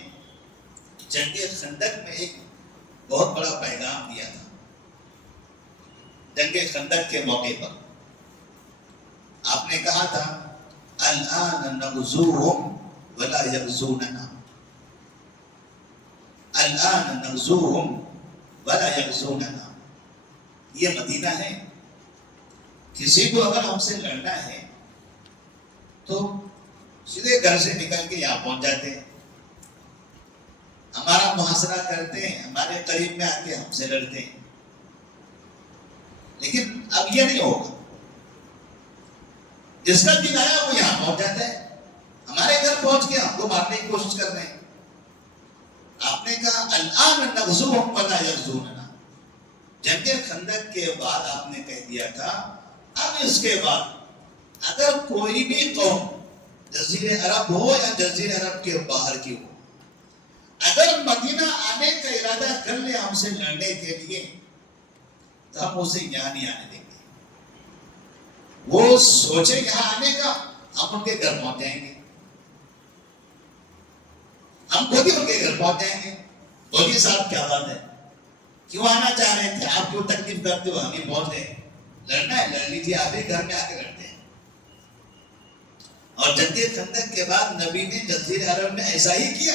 جنگ خندق میں ایک بہت بڑا پیغام دیا تھا. جنگ خندق کے موقع پر آپ نے کہا تھا الآن نغزوهم ولا يغزوننا, الآن نغزوهم ولا يغزوننا. یہ مدینہ ہے. کسی کو اگر ہم سے لڑنا ہے تو سیدھے گھر سے نکل کے یہاں پہنچ جاتے ہیں, ہمارا محاصرہ کرتے ہیں, ہمارے قریب میں آ کے ہم سے لڑتے ہیں. لیکن اب یہ نہیں ہوگا. جس کا دن آیا وہ یہاں پہنچ جاتا ہے, ہمارے گھر پہنچ کے ہم کو مارنے کی کوشش کر رہے ہیں. آپ نے کہا الآن نغزوہم ولا یغزوننا. جنگ خندق کے بعد آپ نے کہہ دیا تھا اب اس کے بعد اگر کوئی بھی قوم جزیرے عرب ہو یا جزیرے عرب کے باہر کی ہو, اگر مدینہ آنے کا ارادہ کر لے ہم سے لڑنے کے لیے تو ہم اسے یہاں نہیں آنے دیں گے. وہ سوچے یہاں آنے کا, ہم ان کے گھر پہنچ جائیں گے, ہم خود ہی ان کے گھر پہنچ جائیں گے. بولیے صاحب کیا بات ہے, کیوں آنا چاہ رہے تھے, آپ کیوں تکلیف کرتے ہو, ہم ہی پہنچ گئے. لڑنا ہے لڑ لیجیے, آپ ہی گھر میں آ کے لڑتے ہیں. اور جنگ خندق کے بعد نبی نے جزیرے عرب میں ایسا ہی کیا.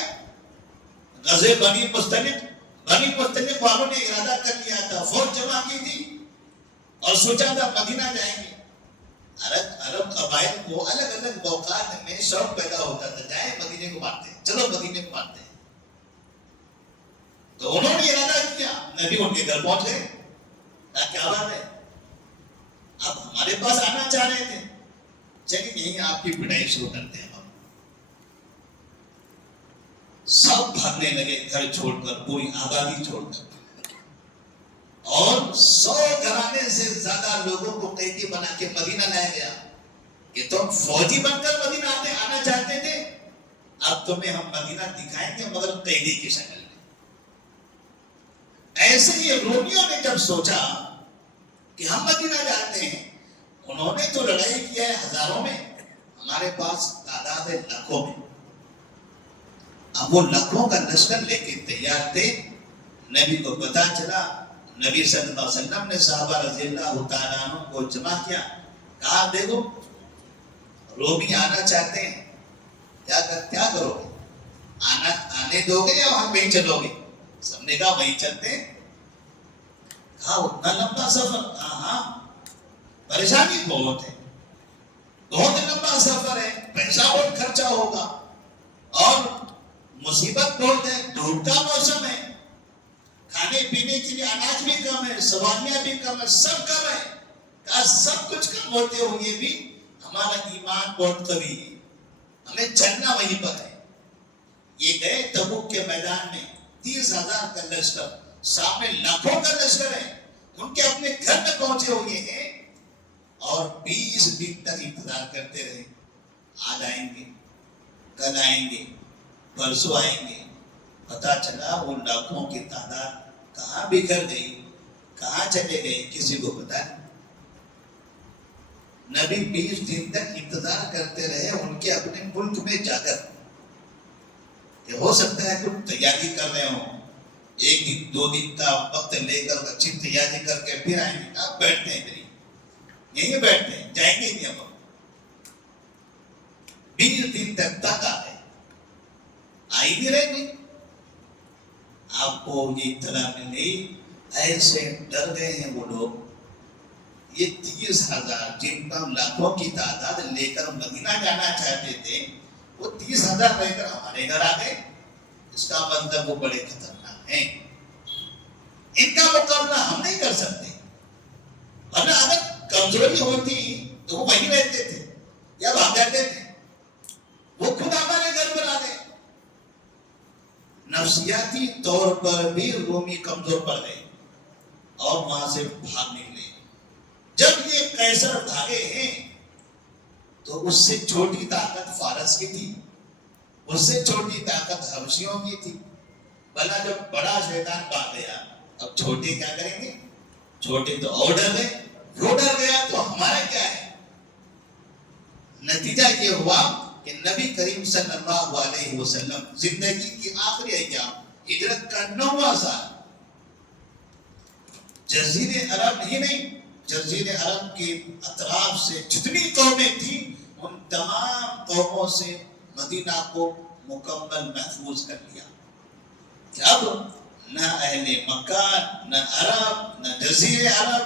غزوہ بنی مستلق والوں نے ارادہ کر لیا تھا, فوج جمع کی تھی اور سوچا تھا مدینہ جائیں گے. عرب قبائل کو الگ الگ اوقات میں شوق پیدا ہوتا تھا, جائیں مدینے کو مارتے ہیں, چلو مدینے کو مارتے ہیں. تو انہوں نے ارادہ کیا, نبی ان کے گھر پہنچ گئے. کیا بات ہے, اب ہمارے پاس آنا چاہ رہے تھے, چلیے یہیں آپ کی پڑھائی شروع کرتے ہیں. سب بھاگنے لگے گھر چھوڑ کر, پوری آبادی چھوڑ کر, اور 100 گھرانے سے زیادہ لوگوں کو قیدی بنا کے مدینہ لایا گیا کہ تم فوجی بن کر مدینہ آنا چاہتے تھے, اب تمہیں ہم مدینہ دکھائیں گے مگر قیدی کی شکل میں. ایسے ہی رومیوں نے جب سوچا کہ ہم مدینہ جاتے ہیں, انہوں نے تو لڑائی کیا ہے ہزاروں میں, ہمارے پاس تعداد ہے لاکھوں میں. اب وہ لاکھوں کا لشکر لے کے تیار تھے. نبی کو پتا چلا, نبی صلی اللہ علیہ وسلم نے صحابہ رضی اللہ تعالیٰ عنہ کو جمع کیا, کہا دیکھو رومی آنا چاہتے ہیں, کیا کرو گے, آنے دو گے یا وہاں وہیں چلو گے؟ سب نے کہا وہیں چلتے ہیں. کہا اتنا لمبا سفر, ہاں پریشانی بہت ہے, بہت لمبا سفر ہے, پیسہ بہت خرچہ ہوگا, اور مصیبت بہت ہے, دھوپ کا موسم ہے, کھانے پینے کے لیے اناج بھی کم ہے, سواریاں بھی کم ہے, سب کم ہے. کہا سب کچھ کم ہوتے ہوئے بھی ہمارا ایمان بہت قوی ہے, ہمیں چلنا وہیں پر ہے. یہ گئے تبوک کے میدان میں, 30,000 کا لشکر, سامنے لاکھوں کا لشکر ہے, ان کے اپنے گھر میں پہنچے ہوئے ہیں, اور 20 دن تک انتظار کرتے رہے. آج آئیں گے, کل آئیں گے, پرسوں آئیں گے. پتا چلا وہ لاکھوں کی تعداد کہاں بکھر گئی, کہاں چلے گئے, کسی کو پتا نہیں. نبی 20 دن تک انتظار کرتے رہے ان کے اپنے ملک میں جا کر, کہ ہو سکتا ہے کچھ تیاری کر رہے ہوں, 1 دن 2 دن کا وقت لے کر اچھی تیاری کر کے پھر آئیں گے. آپ بیٹھتے ہیں پھر یہیں بیٹھتے ہیں, جائیں گے نہیں. اب 20 دن تک آ گئے, آئی بھی رہے گی. آپ کو یہ اطلاع ملی, ایسے ڈر گئے ہیں وہ لوگ. یہ 30,000 جن کا لاکھوں کی تعداد لے کر مدینہ جانا چاہتے تھے, وہ 30,000 لے کر ہمارے گھر آ گئے. اس کا مطلب وہ بڑے خطرناک ہیں, ان کا مقابلہ ہم نہیں کر سکتے. ورنہ اگر کمزوری ہوتی تو وہ وہیں رہتے تھے یا بھاگ جاتے تھے, وہ خود ہمارے گھر پر آ گئے. نفسیاتی طور پر بھی رومی کمزور پڑ گئے اور وہاں سے بھاگ نکلے. جب یہ قیصر بھاگے ہیں تو اس سے چھوٹی طاقت فارس کی تھی, اس سے چھوٹی طاقت حبشیوں کی تھی. بھلا جب بڑا شیطان بھاگ گیا, اب چھوٹے کیا کریں گے؟ چھوٹے تو اور ڈر گئے, وہ ڈر گیا تو ہمارا کیا ہے؟ نتیجہ یہ ہوا کہ نبی کریم صلی اللہ علیہ وسلم زندگی کی آخری ایام, ہجرت کا 9واں سال, جزیرے عرب ہی نہیں, جزیرے عرب کے اطراف سے جتنی قومیں تھیں ان تمام قوموں سے مدینہ کو مکمل محفوظ کر لیا. کہ اب نہ اہل مکہ، نہ عرب، نہ جزیرے عرب،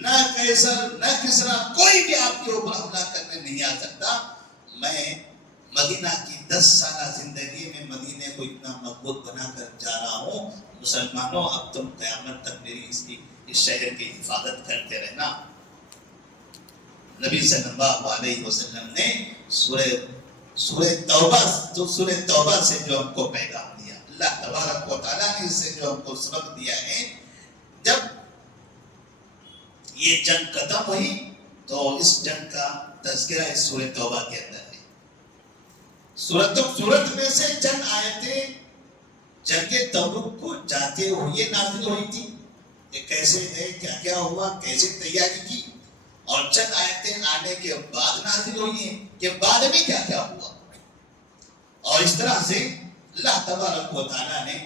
نہ قیصر، نہ کسرا، کوئی بھی آپ کے اوپر حملہ کرنے نہیں آ سکتا۔ میں مدینہ کی 10 سالہ زندگی میں مدینے کو اتنا مضبوط بنا کر جا رہا ہوں۔ مسلمانوں اب تم قیامت تک میری اس شہر کی حفاظت کرتے رہنا۔ نبی صلی اللہ علیہ وسلم نے سورہ توبہ سے جو ہم کو پیغام دیا، اللہ تبارک و تعالیٰ نے اس سے جو ہم کو سبق دیا ہے، جب یہ جنگ ختم ہوئی تو اس جنگ کا تذکرہ اس سورہ توبہ کے اندر ہے۔ سورت میں سے چند آیتیں جنگ تبوک کو جاتے ہوئے نازل ہوئی تھی کہ کیسے گئے، کیا کیا ہوا، کیسے تیاری کی، اور چند آیتیں آنے کے بعد نازل ہوئی ہیں کہ بعد میں کیا کیا ہوا۔ اور اس طرح سے اللہ تبارک و تعالیٰ نے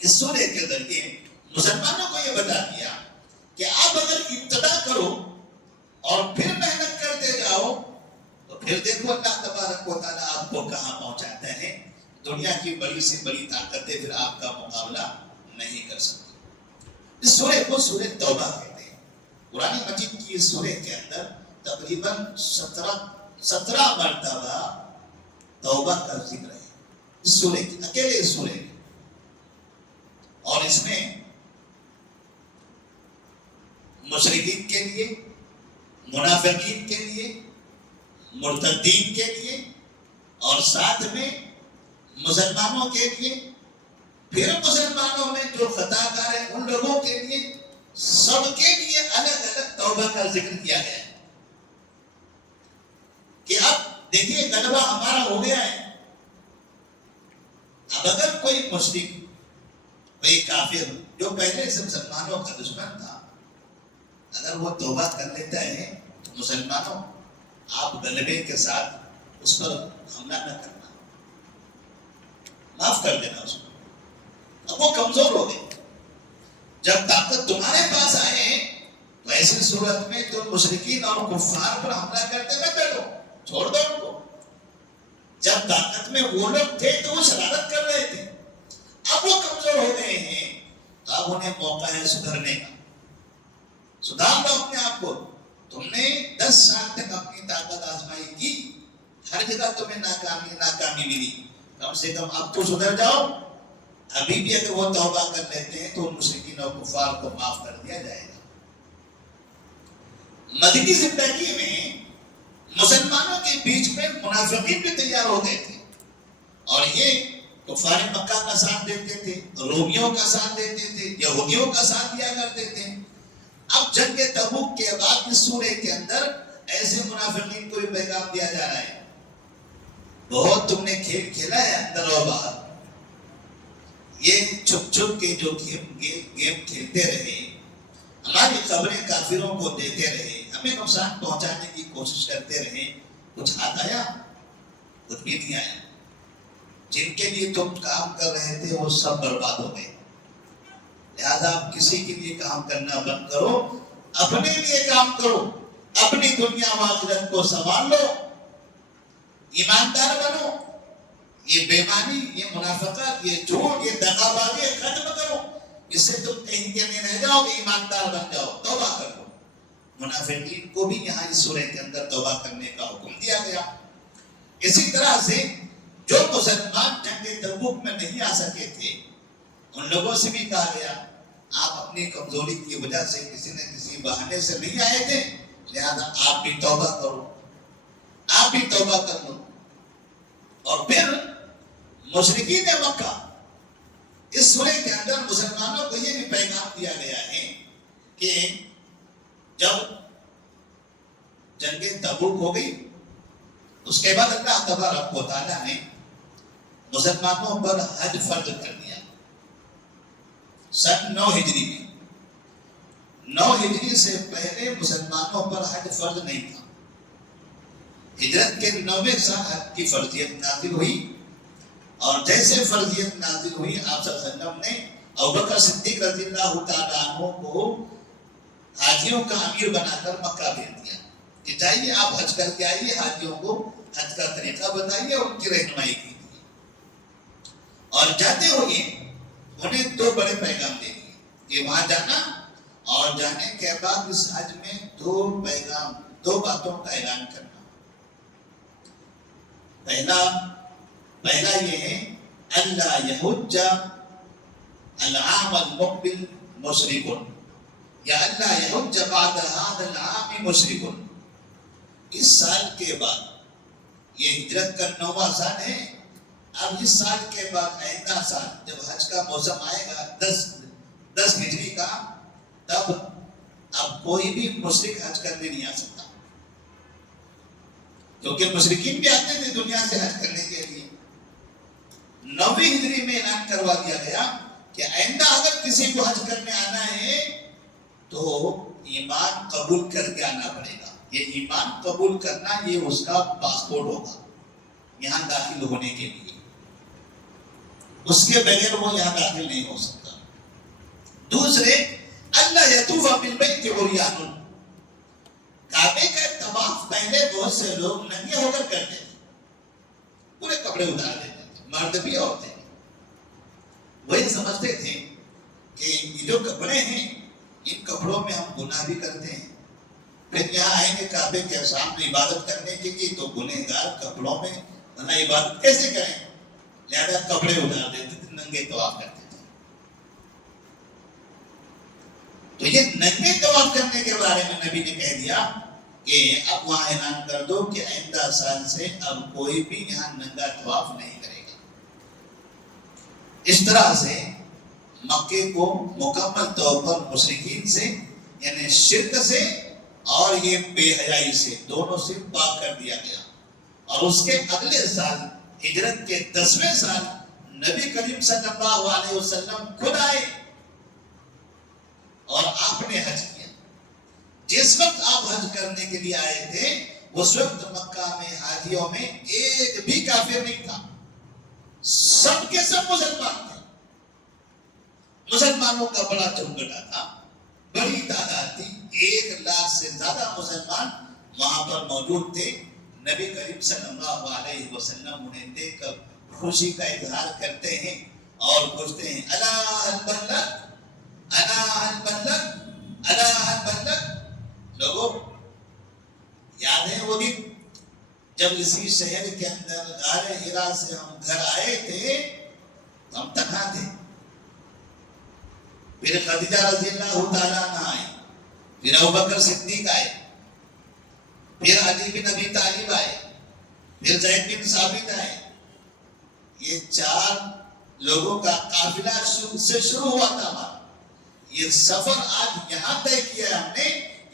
اس سورہ کے ذریعے مسلمانوں کو یہ بتا دیا کہ آپ اگر ابتدا کرو اور پھر محنت کرتے جاؤ تو پھر دیکھو اللہ تبارک و تعالیٰ آپ کو کہاں پہنچاتا ہے۔ دنیا کی بڑی سے بڑی طاقتیں پھر آپ کا مقابلہ نہیں کر سکتی۔ اس سورہ کو سورہ توبہ کہتے ہیں۔ قرآن مجید کی اس سورہ کے اندر تقریباً 17 مرتبہ توبہ کا ذکر ہے اس سورہ کی، اکیلے اس سورہ میں، اور اس میں مشرکین کے لیے، منافقین کے لیے، مرتدین کے لیے، اور ساتھ میں مسلمانوں کے لیے، پھر مسلمانوں میں جو خطا کار ہیں ان لوگوں کے لیے، سب کے لیے الگ الگ توبہ کا ذکر کیا گیا ہے کہ اب دیکھیے غلبہ ہمارا ہو گیا ہے۔ اب اگر کوئی مشرک، کوئی کافر جو پہلے سے مسلمانوں کا دشمن تھا، اگر وہ توبہ کر لیتا ہے تو مسلمانوں آپ غلبے کے ساتھ اس پر حملہ نہ کرنا، معاف کر دینا اس کو۔ اب وہ کمزور ہو گئے، جب طاقت تمہارے پاس آئے تو ایسی صورت میں تم مشرکین اور کفار پر حملہ کرتے نہ کرو، چھوڑ دو ان کو۔ جب طاقت میں وہ لوگ تھے تو وہ شرارت کر رہے تھے، اب وہ کمزور ہو گئے ہیں تو اب انہیں موقع ہے سدھرنے کا۔ سدھار لو اپنے آپ کو۔ تم نے 10 سال تک اپنی طاقت آزمائی کی، ہر جگہ تمہیں ناکامی ملی، کم سے کم اب تو سدھر جاؤ۔ ابھی بھی اگر وہ توبہ کر لیتے ہیں تو ان مشرکین اور کفار کو معاف کر دیا جائے گا۔ مدنی زندگی میں مسلمانوں کے بیچ میں منافقین بھی تیار ہو گئے تھے، اور یہ کفار مکہ کا ساتھ دیتے تھے، رومیوں کا ساتھ دیتے تھے، یہودیوں کا ساتھ دیا کرتے تھے۔ اب جنگ تبوک کے بعد اس سورہ کے اندر ایسے منافقین کو بھی پیغام دیا جا رہا ہے، بہت تم نے کھیل کھیلا ہے اندر اور باہر، یہ چھپ چھپ کے جو گیم کھیلتے رہے، ہماری خبریں کافروں کو دیتے رہے، ہمیں نقصان پہنچانے کی کوشش کرتے رہے، کچھ ہاتھ آیا؟ کچھ بھی نہیں آیا۔ جن کے لیے تم کام کر رہے تھے وہ سب برباد ہو گئے۔ لہذا آپ کسی کے لیے کام کرنا بند کرو، اپنے لیے کام کرو، اپنی دنیا و آخرت کو سنبھال لو، ایماندار بنو، یہ بےمانی، یہ منافقت، یہ جھوٹ، یہ دغا بازی ختم کرو۔ اس سے تم کہیں کے نہیں رہ جاؤ گے، ایماندار بن جاؤ، توبہ کر لو۔ منافقین کو بھی یہاں اس سورہ کے اندر توبہ کرنے کا حکم دیا گیا۔ اسی طرح سے جو مسلمان جنگ تبوک میں نہیں آ سکے تھے ان لوگوں سے بھی کہا گیا آپ اپنی کمزوری کی وجہ سے کسی نہ کسی بہانے سے نہیں آئے تھے، لہذا آپ بھی توبہ کرو، آپ بھی توبہ کر لو۔ اور پھر مشرکین مکہ، اس سورہ کے اندر مسلمانوں کو یہ بھی پیغام دیا گیا ہے کہ جب جنگ تبوک ہو گئی اس کے بعد اللہ تبارک و تعالیٰ نے مسلمانوں پر حج فرض کر دیا۔ سن 9 ہجری میں، 9 ہجری سے پہلے مسلمانوں پر حج فرض نہیں تھا۔ ہجرت کے 9ویں سال حج کی فرضیت نازل ہوئی، اور جیسے فرضیت نازل ہوئی آپ صلی اللہ علیہ وسلم نے ابوبکر صدیق رضی اللہ تعالیٰ عنہ کو حاجیوں کا امیر بنا کر مکہ بھیج دیا کہ جائیے آپ حج کر کے آئیے، حاجیوں کو حج کا طریقہ بتائیے اور ان کی رہنمائی کیجیے۔ اور جاتے ہوئے انہیں دو بڑے پیغام دے دیے کہ وہاں جانا اور جانے کے بعد اس حج میں دو باتوں کا اعلان کرنا. پہلا یہ ہے اللہ یحج العام المقبل مشرک یا اللہ یحج بعد هذا العام مشرک. اس سال کے بعد یہ ہجرت کا 9واں سال ہے. اب اس سال کے بعد آئندہ سال جب حج کا موسم آئے گا 10 ہجری کا, تب اب کوئی بھی مشرک حج کرنے نہیں آ سکتا, کیونکہ مشرکین بھی آتے تھے دنیا سے حج کرنے کے لیے. 9ویں ہجری میں اعلان کروا دیا گیا کہ آئندہ اگر کسی کو حج کرنے آنا ہے تو ایمان قبول کر کے آنا پڑے گا. یہ ایمان قبول کرنا یہ اس کا پاسپورٹ ہوگا یہاں داخل ہونے کے لیے. اس کے بغیر وہ یہاں داخل نہیں ہو سکتا. دوسرے اللہ یطوف بالبیت عریان. کعبے کا طواف پہلے بہت سے لوگ ننگے ہو کر کرتے تھے, پورے کپڑے اتار دیتے تھے, مرد بھی عورتیں بھی. وہی سمجھتے تھے کہ یہ جو کپڑے ہیں ان کپڑوں میں ہم گناہ بھی کرتے ہیں, پھر یہاں آئیں گے کعبے کے سامنے عبادت کرنے کے لیے تو گنہگار کپڑوں میں عبادت کیسے کریں, لہذا کپڑے اتار دیتے تھے, ننگے طواف کرتے تھے. تو یہ ننگے طواف کرنے کے بارے میں نبی نے کہہ دیا کہ اب وہاں اعلان کر دو کہ آئندہ سال سے اب کوئی بھی یہاں ننگا طواف نہیں کرے گا. اس طرح سے مکے کو مکمل طور پر مشرکین سے یعنی شرک سے اور یہ بے حیائی سے دونوں سے پاک کر دیا گیا. اور اس کے اگلے سال ہجرت کے 10ویں سال نبی کریم صلی اللہ علیہ وسلم خود آئے اور آپ نے حج کیا. جس وقت آپ حج کرنے کے لیے آئے تھے اس وقت مکہ میں حاجیوں میں ایک بھی کافر نہیں تھا, سب کے سب مسلمان تھے. مسلمانوں کا بڑا چمگٹا تھا, بڑی تعداد تھی, 1 لاکھ سے زیادہ مسلمان وہاں پر موجود تھے. نبی کریم صلی اللہ علیہ وسلم انہیں دیکھ کر خوشی کا اظہار کرتے ہیں اور پوچھتے ہیں الا هل بلغ الا هل بلغ الا هل بلغ. لوگوں یاد ہے وہ دن جب اسی شہر کے اندر غار حرا سے ہم گھر آئے تھے, ہم تنہا تھے. پھر خدیجہ رضی اللہ تعالیٰ عنہ آئے, پھر ابوبکر صدیق آئے, پھر علی بن ابی طالب آئے, پھر زید بن ثابت آئے. یہ 4 لوگوں کا قافلہ سے شروع ہوا تھا. یہ سفر آج یہاں طے کیا ہم نے.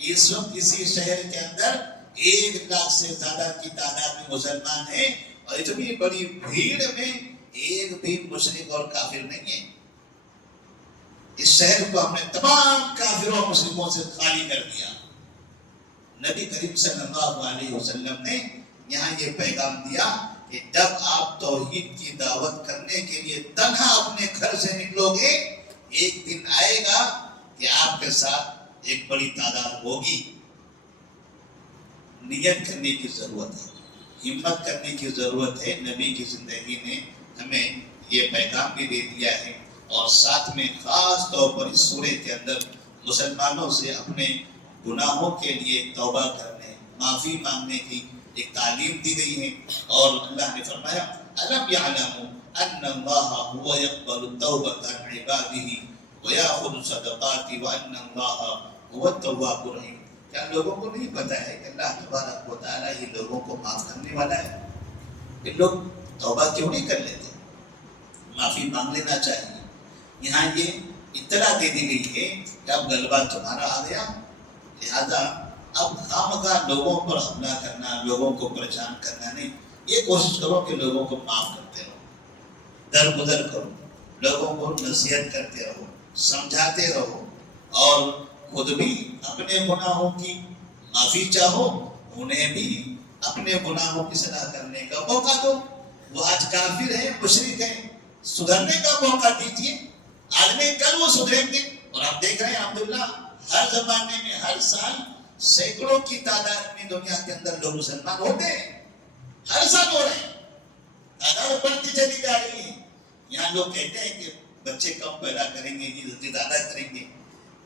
اس وقت اسی شہر کے اندر 1 لاکھ سے زیادہ کی تعداد میں مسلمان ہیں اور اتنی بڑی بھیڑ میں ایک بھی مشرک اور کافر نہیں ہے. اس شہر کو ہم نے تمام کافروں اور مشرکوں سے خالی کر دیا. نبی کریم صلی اللہ علیہ وسلم نے یہاں یہ پیغام دیا کہ جب آپ توحید کی دعوت کرنے کے لیے تنہا اپنے گھر سے نکلو گے, ایک دن آئے گا کہ آپ کے ساتھ ایک بڑی تعداد ہوگی. نیت کرنے کی ضرورت ہے, ہمت کرنے کی ضرورت ہے. نبی کی زندگی نے ہمیں یہ پیغام بھی دے دیا ہے اور ساتھ میں خاص طور پر اس سورے کے اندر مسلمانوں سے اپنے گناہوں کے لیے توبہ کرنے, معافی مانگنے کی ایک تعلیم دی گئی ہے. اور اللہ نے فرمایا الم یعلموا ان اللہ هو يقبل التوبة عن عباده ويأخذ الصدقات وان اللہ هو التواب الرحیم. کیا لوگوں کو نہیں پتا ہے کہ اللہ تبارک و تعالیٰ ہی لوگوں کو معاف کرنے والا ہے؟ کہ لوگ توبہ کیوں نہیں کر لیتے, معافی مانگ لینا چاہیے. یہاں یہ اطلاع دے دی گئی ہے کہ اب غلبہ تمہارا آ گیا, لہذا اب خامخواہ لوگوں پر حملہ کرنا, لوگوں کو پریشان کرنا نہیں. یہ کوشش کرو کہ لوگوں کو معاف کرتے رہو, درگزر کرو, لوگوں کو نصیحت کرتے رہو, سمجھاتے رہو اور خود بھی اپنے گناہوں کی معافی چاہو, انہیں بھی اپنے گناہوں کی اصلاح کرنے کا موقع دو. وہ آج کافر ہیں, مشرک ہیں, سدھرنے کا موقع دیجیے. آج نہیں کل وہ سدھریں گے. اور آپ دیکھ رہے ہیں الحمدللہ ہر زمانے میں ہر سال سینکڑوں کی تعداد میں دنیا کے اندر لوگ مسلمان ہوتے ہیں, ہر سال ہو رہے ہیں, تعداد بڑھتی چلی جا رہی ہے. یہاں لوگ کہتے ہیں کہ بچے کم پیدا کریں گے جی زیادہ کریں گے.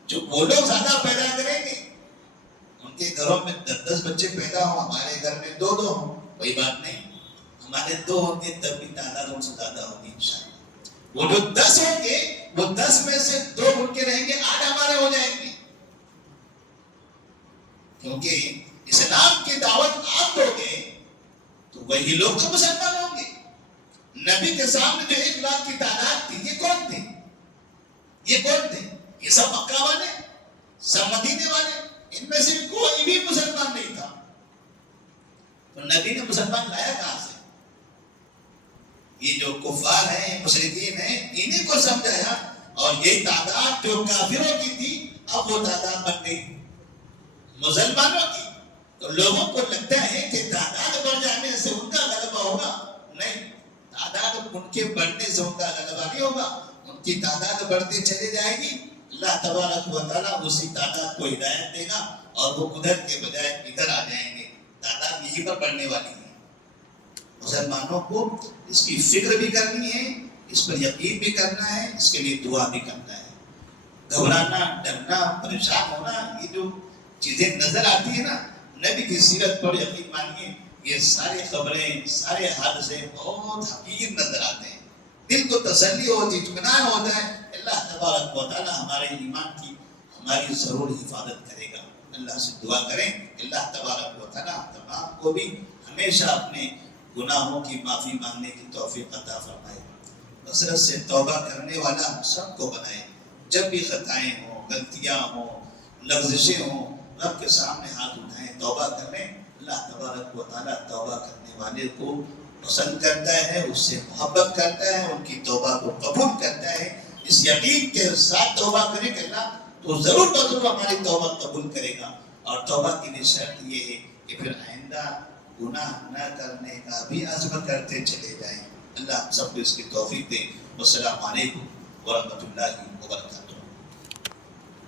جو وہ لوگ زیادہ پیدا کریں گے ان کے گھروں میں 10 بچے پیدا ہوں, ہمارے گھر میں 2 ہوں, کوئی بات نہیں. ہمارے 2 ہوں گے تب بھی تعداد ان سے زیادہ ہوگی انشاءاللہ. وہ جو 10 ہوں گے وہ 10 میں سے 2 ان کے رہیں گے, 8 ہمارے ہو جائیں گے. کیونکہ اسلام کی دعوت آپ دو گے تو وہی لوگ تو مسلمان ہوں گے. نبی کے سامنے جو 1 لاکھ کی تعداد تھی, یہ کون تھے؟ یہ کون تھے؟ یہ سب مکہ والے, سب مدینے والے, ان میں سے کوئی بھی مسلمان نہیں تھا. تو نبی نے مسلمان لایا کہاں سے؟ یہ جو کفار ہیں, مشرکین ہیں, انہیں کو سمجھایا, اور یہ تعداد جو کافروں کی تھی اب وہ تعداد بن گئی مسلمانوں کی. تو لوگوں کو لگتا ہے کہ تعداد بڑھ جانے سے ان کا غلبہ ہوگا. نہیں, تعداد ان کے بڑھنے سے ان کا غلبہ نہیں ہوگا. ان کی تعداد بڑھتی چلی جائے گی, اللہ تبارک و تعالیٰ اسی تعداد کو ہدایت دے گا اور وہ ادھر کے بجائے ادھر آ جائیں گے. تعداد یہی پر بڑھنے والی ہے. مسلمانوں کو اس کی فکر بھی کرنی ہے, اس پر یقین بھی کرنا ہے, اس کے لیے دعا بھی کرنا ہے. گھبرانا, ڈرنا, پریشان ہونا, یہ جو چیزیں نظر آتی ہیں نا, نبی کی سیرت پر یقین مانیے یہ سارے خبریں, سارے حادثے بہت حقیر نظر آتے ہیں. دل کو تسلی ہوتی, اطمینان ہوتا ہے. اللہ تبارک و تعالیٰ ہمارے ایمان کی ہماری ضرور حفاظت کرے گا. اللہ سے دعا کریں اللہ تبارک و تعالیٰ تمام کو بھی ہمیشہ اپنے گناہوں کی معافی مانگنے کی توفیق عطا فرمائے. کثرت سے توبہ کرنے والا ہم سب کو بنائے. جب بھی خطائیں ہوں, غلطیاں ہوں, لغزشیں ہوں, رب کے سامنے ہاتھ اٹھائیں, توبہ کریں. اللہ تبارک و تعالیٰ توبہ کرنے والے کو پسند کرتا ہے, اس سے محبت کرتا ہے, ان کی توبہ کو قبول کرتا ہے. اس یقین کے ساتھ توبہ کریں کہ اللہ تو ضرور ہماری توبہ قبول کرے گا. اور توبہ کے لیے شرط یہ ہے کہ پھر آئندہ گناہ نہ کرنے کا بھی عزم کرتے چلے جائیں. اللہ سب کو اس کی توفیق دے. والسلام علیکم ورحمۃ اللہ وبرکاتہ.